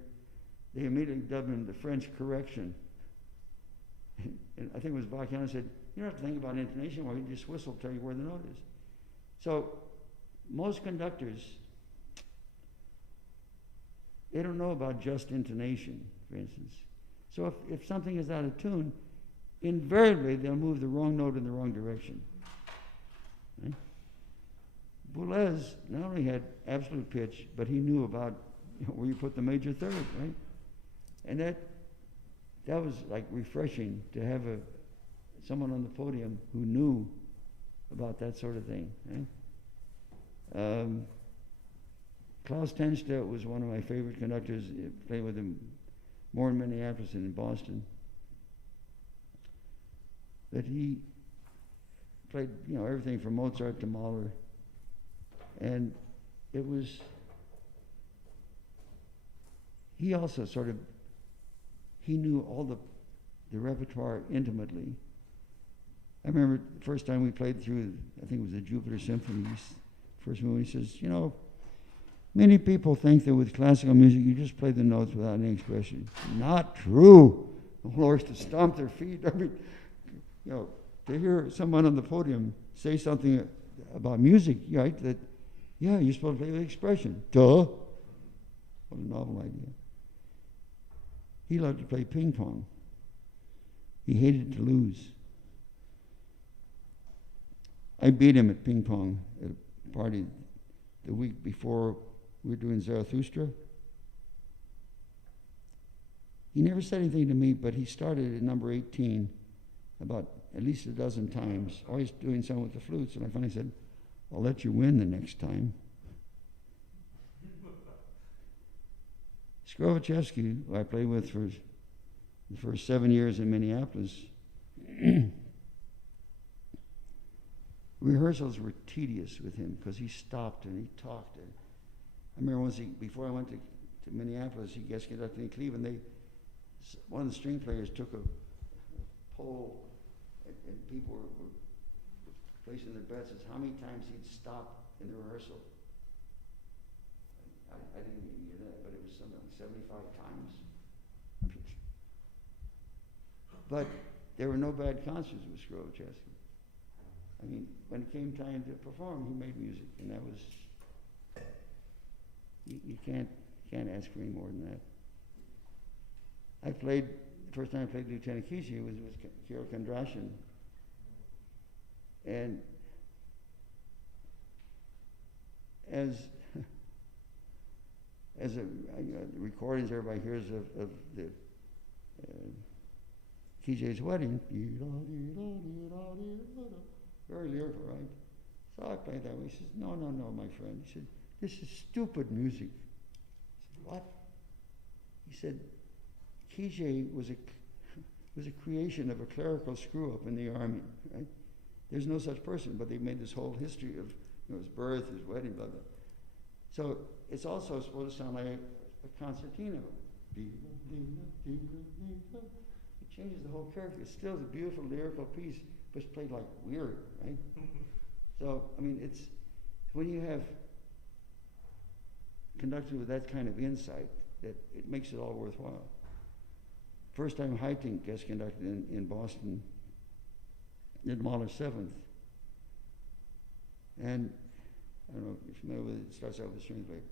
they immediately dubbed him the French Correction. And I think it was Bacchiano said, "You don't have to think about intonation, well, you just whistle, tell you where the note is." So most conductors, they don't know about just intonation, for instance. So if something is out of tune, invariably they'll move the wrong note in the wrong direction. Right? Boulez not only had absolute pitch, but he knew about where you put the major third, right? And that was like refreshing to have someone on the podium who knew about that sort of thing. Right? Klaus Tenstedt was one of my favorite conductors. I played with him more in Minneapolis than in Boston. But he played, everything from Mozart to Mahler. And he also sort of he knew all the repertoire intimately. I remember the first time we played through, I think it was the Jupiter Symphonies, first movie, he says, you know, many people think that with classical music you just play the notes without any expression. Not true. The whole orchestra stomped their feet. I mean, you know, to hear someone on the podium say something about music, right, that, yeah, you're supposed to play with expression. Duh. What a novel idea. He loved to play ping pong. He hated to lose. I beat him at ping pong at a party the week before we were doing Zarathustra. He never said anything to me, but he started at number 18 about at least a dozen times, always doing something with the flutes, and I finally said, I'll let you win the next time. Skrovachevsky, who I played with for the first 7 years in Minneapolis, rehearsals were tedious with him because he stopped and he talked. And I remember once, before I went to Minneapolis, he guest conducted in Cleveland. One of the string players took a poll, and people were placing their bets as how many times he'd stop in the rehearsal. I didn't even get that, but it was something like 75 times. But there were no bad concerts with Skrovachevsky. I mean, when it came time to perform, he made music, and that was, you can't ask for any more than that. The first time I played Lieutenant Kijé was with Kirill Kondrashin. And as the recordings everybody hears of the Kijé's wedding, very lyrical, right? So I played that way. He says, no, my friend. He said, this is stupid music. I said, what? He said, Kijé was a creation of a clerical screw-up in the army, right? There's no such person, but they made this whole history of his birth, his wedding, blah, blah. So it's also supposed to sound like a concertino. It changes the whole character. It's still a beautiful lyrical piece, but it's played like weird, right? So, I mean, it's when you have conducted with that kind of insight that it makes it all worthwhile. First time Haitink guest conducted in Boston, did Mahler 7th. And I don't know if you're familiar with it, it starts out with strings like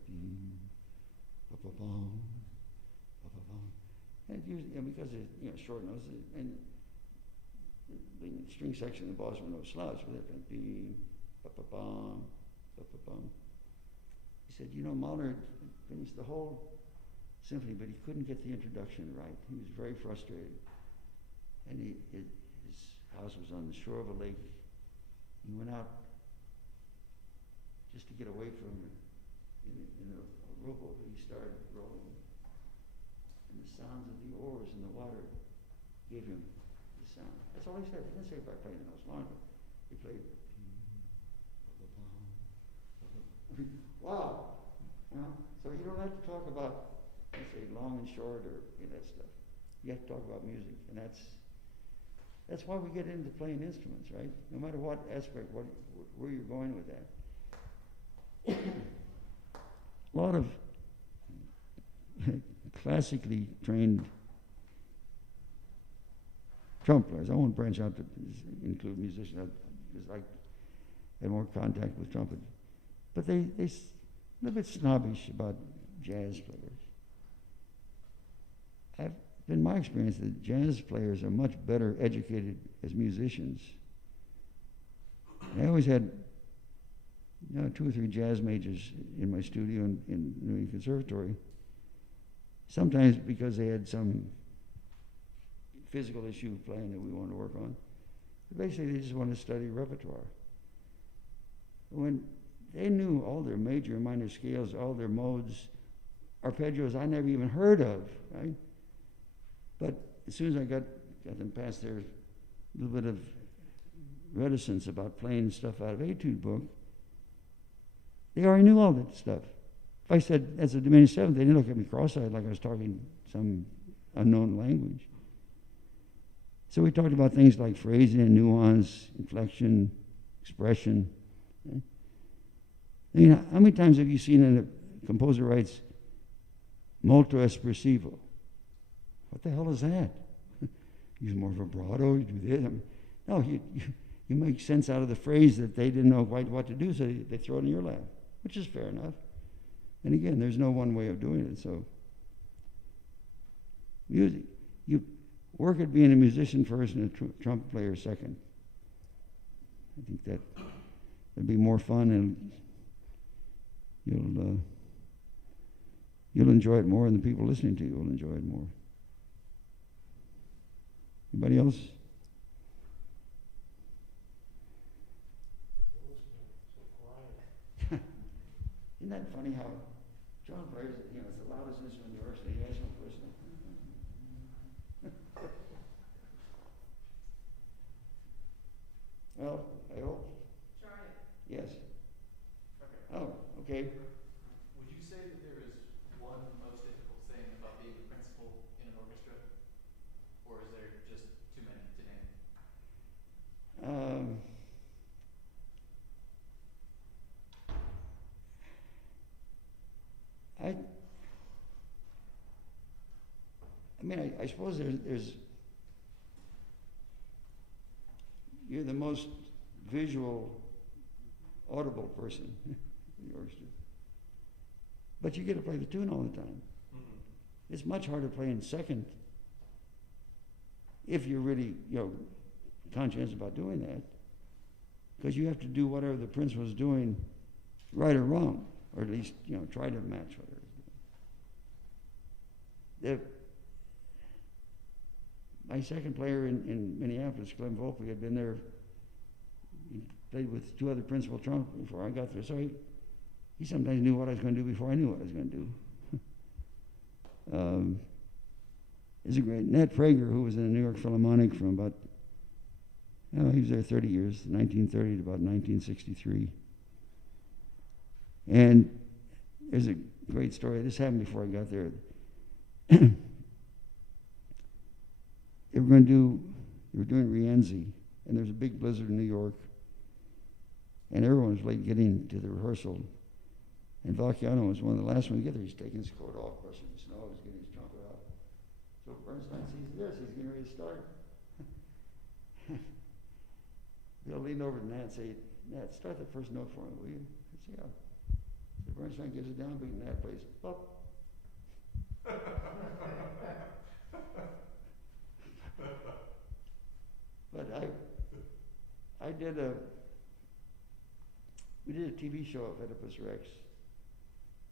and usually, because it's short notes, and the string section in Boston were no slouch with it, like he said, Mahler finished the whole symphony, but he couldn't get the introduction right. He was very frustrated. And his house was on the shore of a lake. He went out just to get away from it in a rowboat, but he started rowing. And the sounds of the oars in the water gave him the sound. That's all he said. He didn't say by playing the notes long, but he played. Wow. So you don't have to talk about, let's say, long and short or that stuff. You have to talk about music, and that's why we get into playing instruments, right? No matter what aspect, where you're going with that. A lot of classically trained trumpet players. I won't branch out to include musicians because I had more contact with trumpet. But they're a little bit snobbish about jazz players. I've been my experience that jazz players are much better educated as musicians. I always had 2 or 3 jazz majors in my studio in New York Conservatory. Sometimes because they had some physical issue playing that we wanted to work on. But basically, they just wanted to study repertoire. When they knew all their major and minor scales, all their modes, arpeggios I never even heard of, right? But as soon as I got them past their little bit of reticence about playing stuff out of etude book, they already knew all that stuff. If I said, that's a diminished 7th, they didn't look at me cross-eyed like I was talking some unknown language. So we talked about things like phrasing and nuance, inflection, expression. Right? I mean, how many times have you seen a composer writes molto espressivo? What the hell is that? Use more vibrato, you do this. I mean, no, you make sense out of the phrase that they didn't know quite what to do, so they throw it in your lap, which is fair enough. And again, there's no one way of doing it. So music, you work at being a musician first and a trumpet player second. I think that'd be more fun, and you'll enjoy it more, and the people listening to you will enjoy it more. Anybody else? Isn't that funny how John players, it's the loudest instrument in the orchestra. He has no person. Well, I hope. Try it. Yes. Okay. Oh, okay. Would you say that there is one most difficult thing about being the principal in an orchestra? Or is there just too many to name? I suppose there's you're the most visual, audible person in the orchestra. But you get to play the tune all the time. Mm-hmm. It's much harder playing second if you're really, conscientious about doing that, because you have to do whatever the principal's doing, right or wrong, or at least, try to match whatever he's doing. My second player in Minneapolis, Clem Volpe, had been there. He played with two other principal trumpets before I got there, so he sometimes knew what I was going to do before I knew what I was going to do. There's a great Nat Prager, who was in the New York Philharmonic from about, he was there 30 years, 1930 to about 1963. And there's a great story. This happened before I got there. They were doing Rienzi, and there was a big blizzard in New York, and everyone was late getting to the rehearsal. And Vacchiano was one of the last ones to get there. He's taking his coat off, brushing the snow, he's getting his trumpet out. So Bernstein sees this, he's getting ready to start. Bill leaned over to Nat and said, "Nat, start the first note for me, will you?" I said, "Yeah." So Bernstein gives a downbeat, and Nat plays, "Bop." But we did a TV show of Oedipus Rex,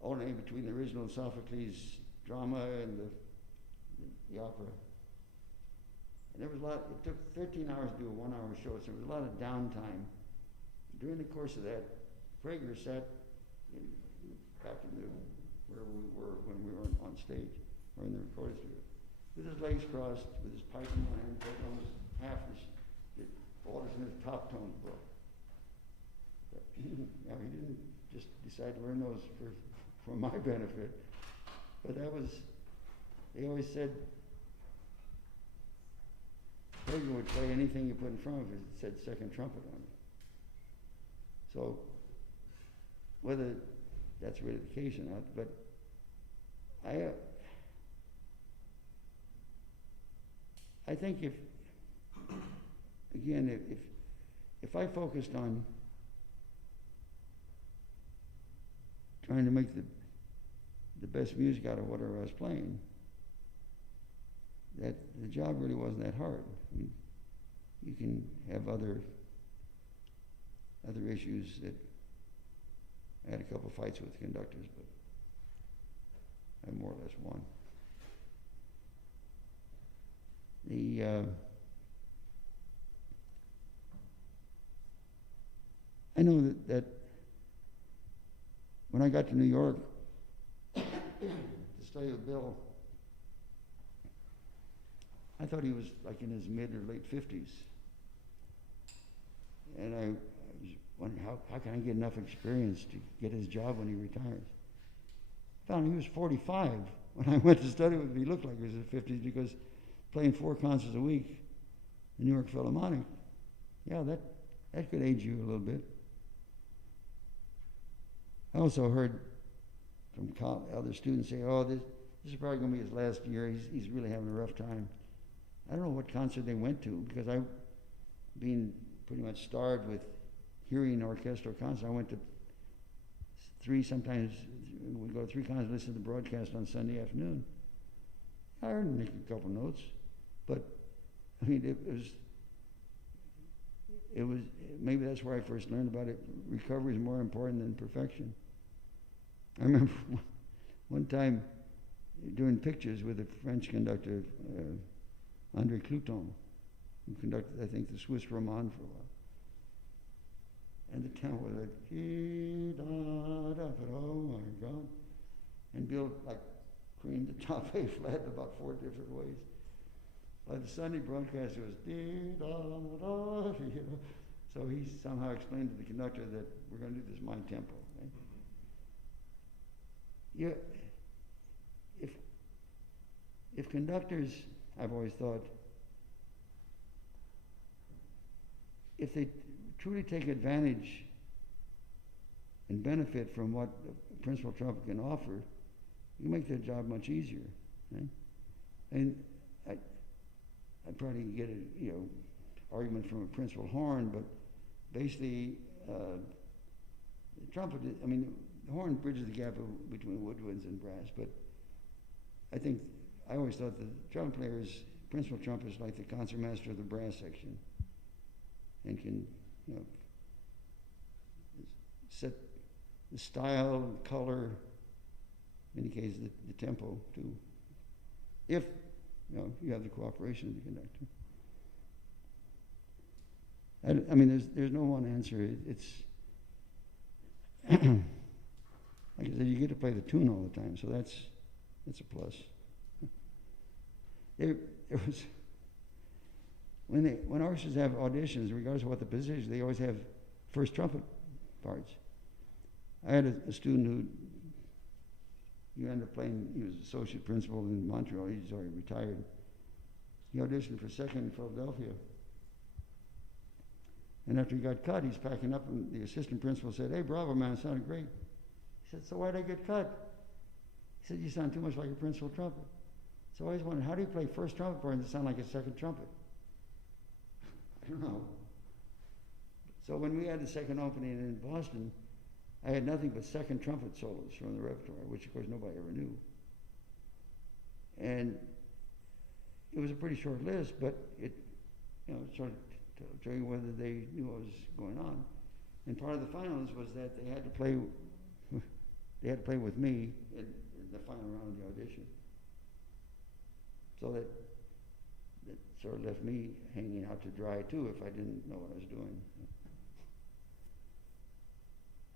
alternating between the original Sophocles drama and the opera. And there was a lot, it took 13 hours to do a 1-hour show, so there was a lot of downtime. During the course of that, Prager sat back wherever we were when we were on stage, or in the recording studio, with his legs crossed, with his pipe in one hand, taking almost half the orders in his top tone book. But, he didn't just decide to learn those for my benefit. But they always said, Prager would play anything you put in front of it that said second trumpet on it. So, whether that's really the case or not, but I think if I focused on trying to make the best music out of whatever I was playing, that the job really wasn't that hard. I mean, you can have other issues that I had a couple fights with conductors, but I more or less won. I know that when I got to New York to study with Bill, I thought he was like in his mid or late 50s. And I was wondering, how can I get enough experience to get his job when he retires? I found he was 45 when I went to study with him, he looked like he was in his 50s because playing 4 concerts a week, the New York Philharmonic, yeah, that could age you a little bit. I also heard from other students say, oh, this is probably going to be his last year. He's really having a rough time. I don't know what concert they went to because I've been pretty much starved with hearing orchestral concerts. I went to 3, sometimes we'd go to 3 concerts, listen to the broadcast on Sunday afternoon. I heard him make a couple notes, but I mean, it was, maybe that's where I first learned about it. Recovery is more important than perfection. I remember one time doing pictures with a French conductor, André Cluton, who conducted, I think, the Swiss Romande for a while. And the tempo was like, oh my God. And Bill, like, creamed the top A flat in about 4 different ways. By the Sunday broadcast, it was you know. So he somehow explained to the conductor that we're going to do this my tempo. Right? Yeah, if conductors, I've always thought, if they truly take advantage and benefit from what a principal trumpet can offer, you make their job much easier. Right? And I probably get a argument from a principal horn, but basically the trumpet, I mean, the horn bridges the gap between woodwinds and brass, but I always thought the trumpet player is, principal trumpet is like the concertmaster of the brass section and can, set the style, color, in many cases the tempo too, if you have the cooperation of the conductor. I mean, there's no one answer. It's like I said, you get to play the tune all the time, so that's a plus. There was when orchestras have auditions, regardless of what the position, they always have first trumpet parts. I had a student who ended up playing. He was associate principal in Montreal. He's already retired. He auditioned for second in Philadelphia. And after he got cut, he's packing up, and the assistant principal said, "Hey, bravo, man, it sounded great." He said, "So why'd I get cut?" He said, "You sound too much like a principal trumpet." So I always wondered, how do you play first trumpet part and sound like a second trumpet? I don't know. So when we had the second opening in Boston, I had nothing but second trumpet solos from the repertoire, which of course nobody ever knew. And it was a pretty short list, but it, sort of to show you whether they knew what was going on. And part of the finals was that they had to play with me in the final round of the audition. So that sort of left me hanging out to dry too if I didn't know what I was doing.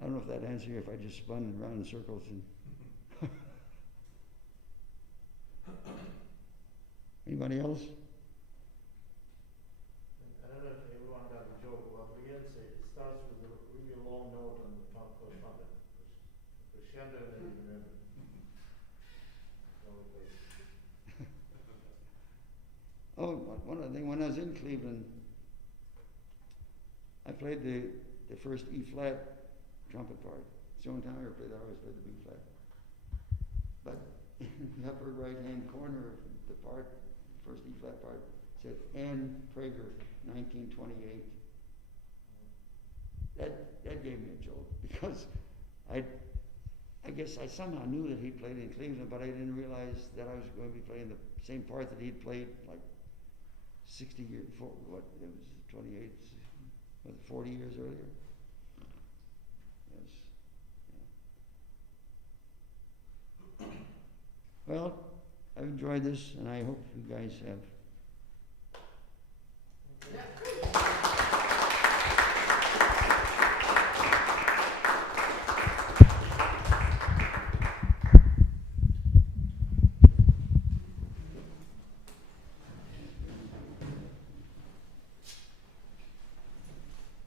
I don't know if that answers you, if I just spun around in circles and anybody else? I don't know if everyone got the joke. Well, again, it starts with a really long note on the top of the trumpet. Crescendo and then remember. Oh, one other thing, when I was in Cleveland, I played the first E flat trumpet part. It's the only time I ever played that. I always played the B flat. But in the upper right hand corner of the part, first E flat part, said Nat Prager, 1928. That gave me a jolt because I guess I somehow knew that he played in Cleveland, but I didn't realize that I was going to be playing the same part that he'd played like 60 years before. What, it was 28, 40 years earlier. Yes. Yeah. Well, I've enjoyed this, and I hope you guys have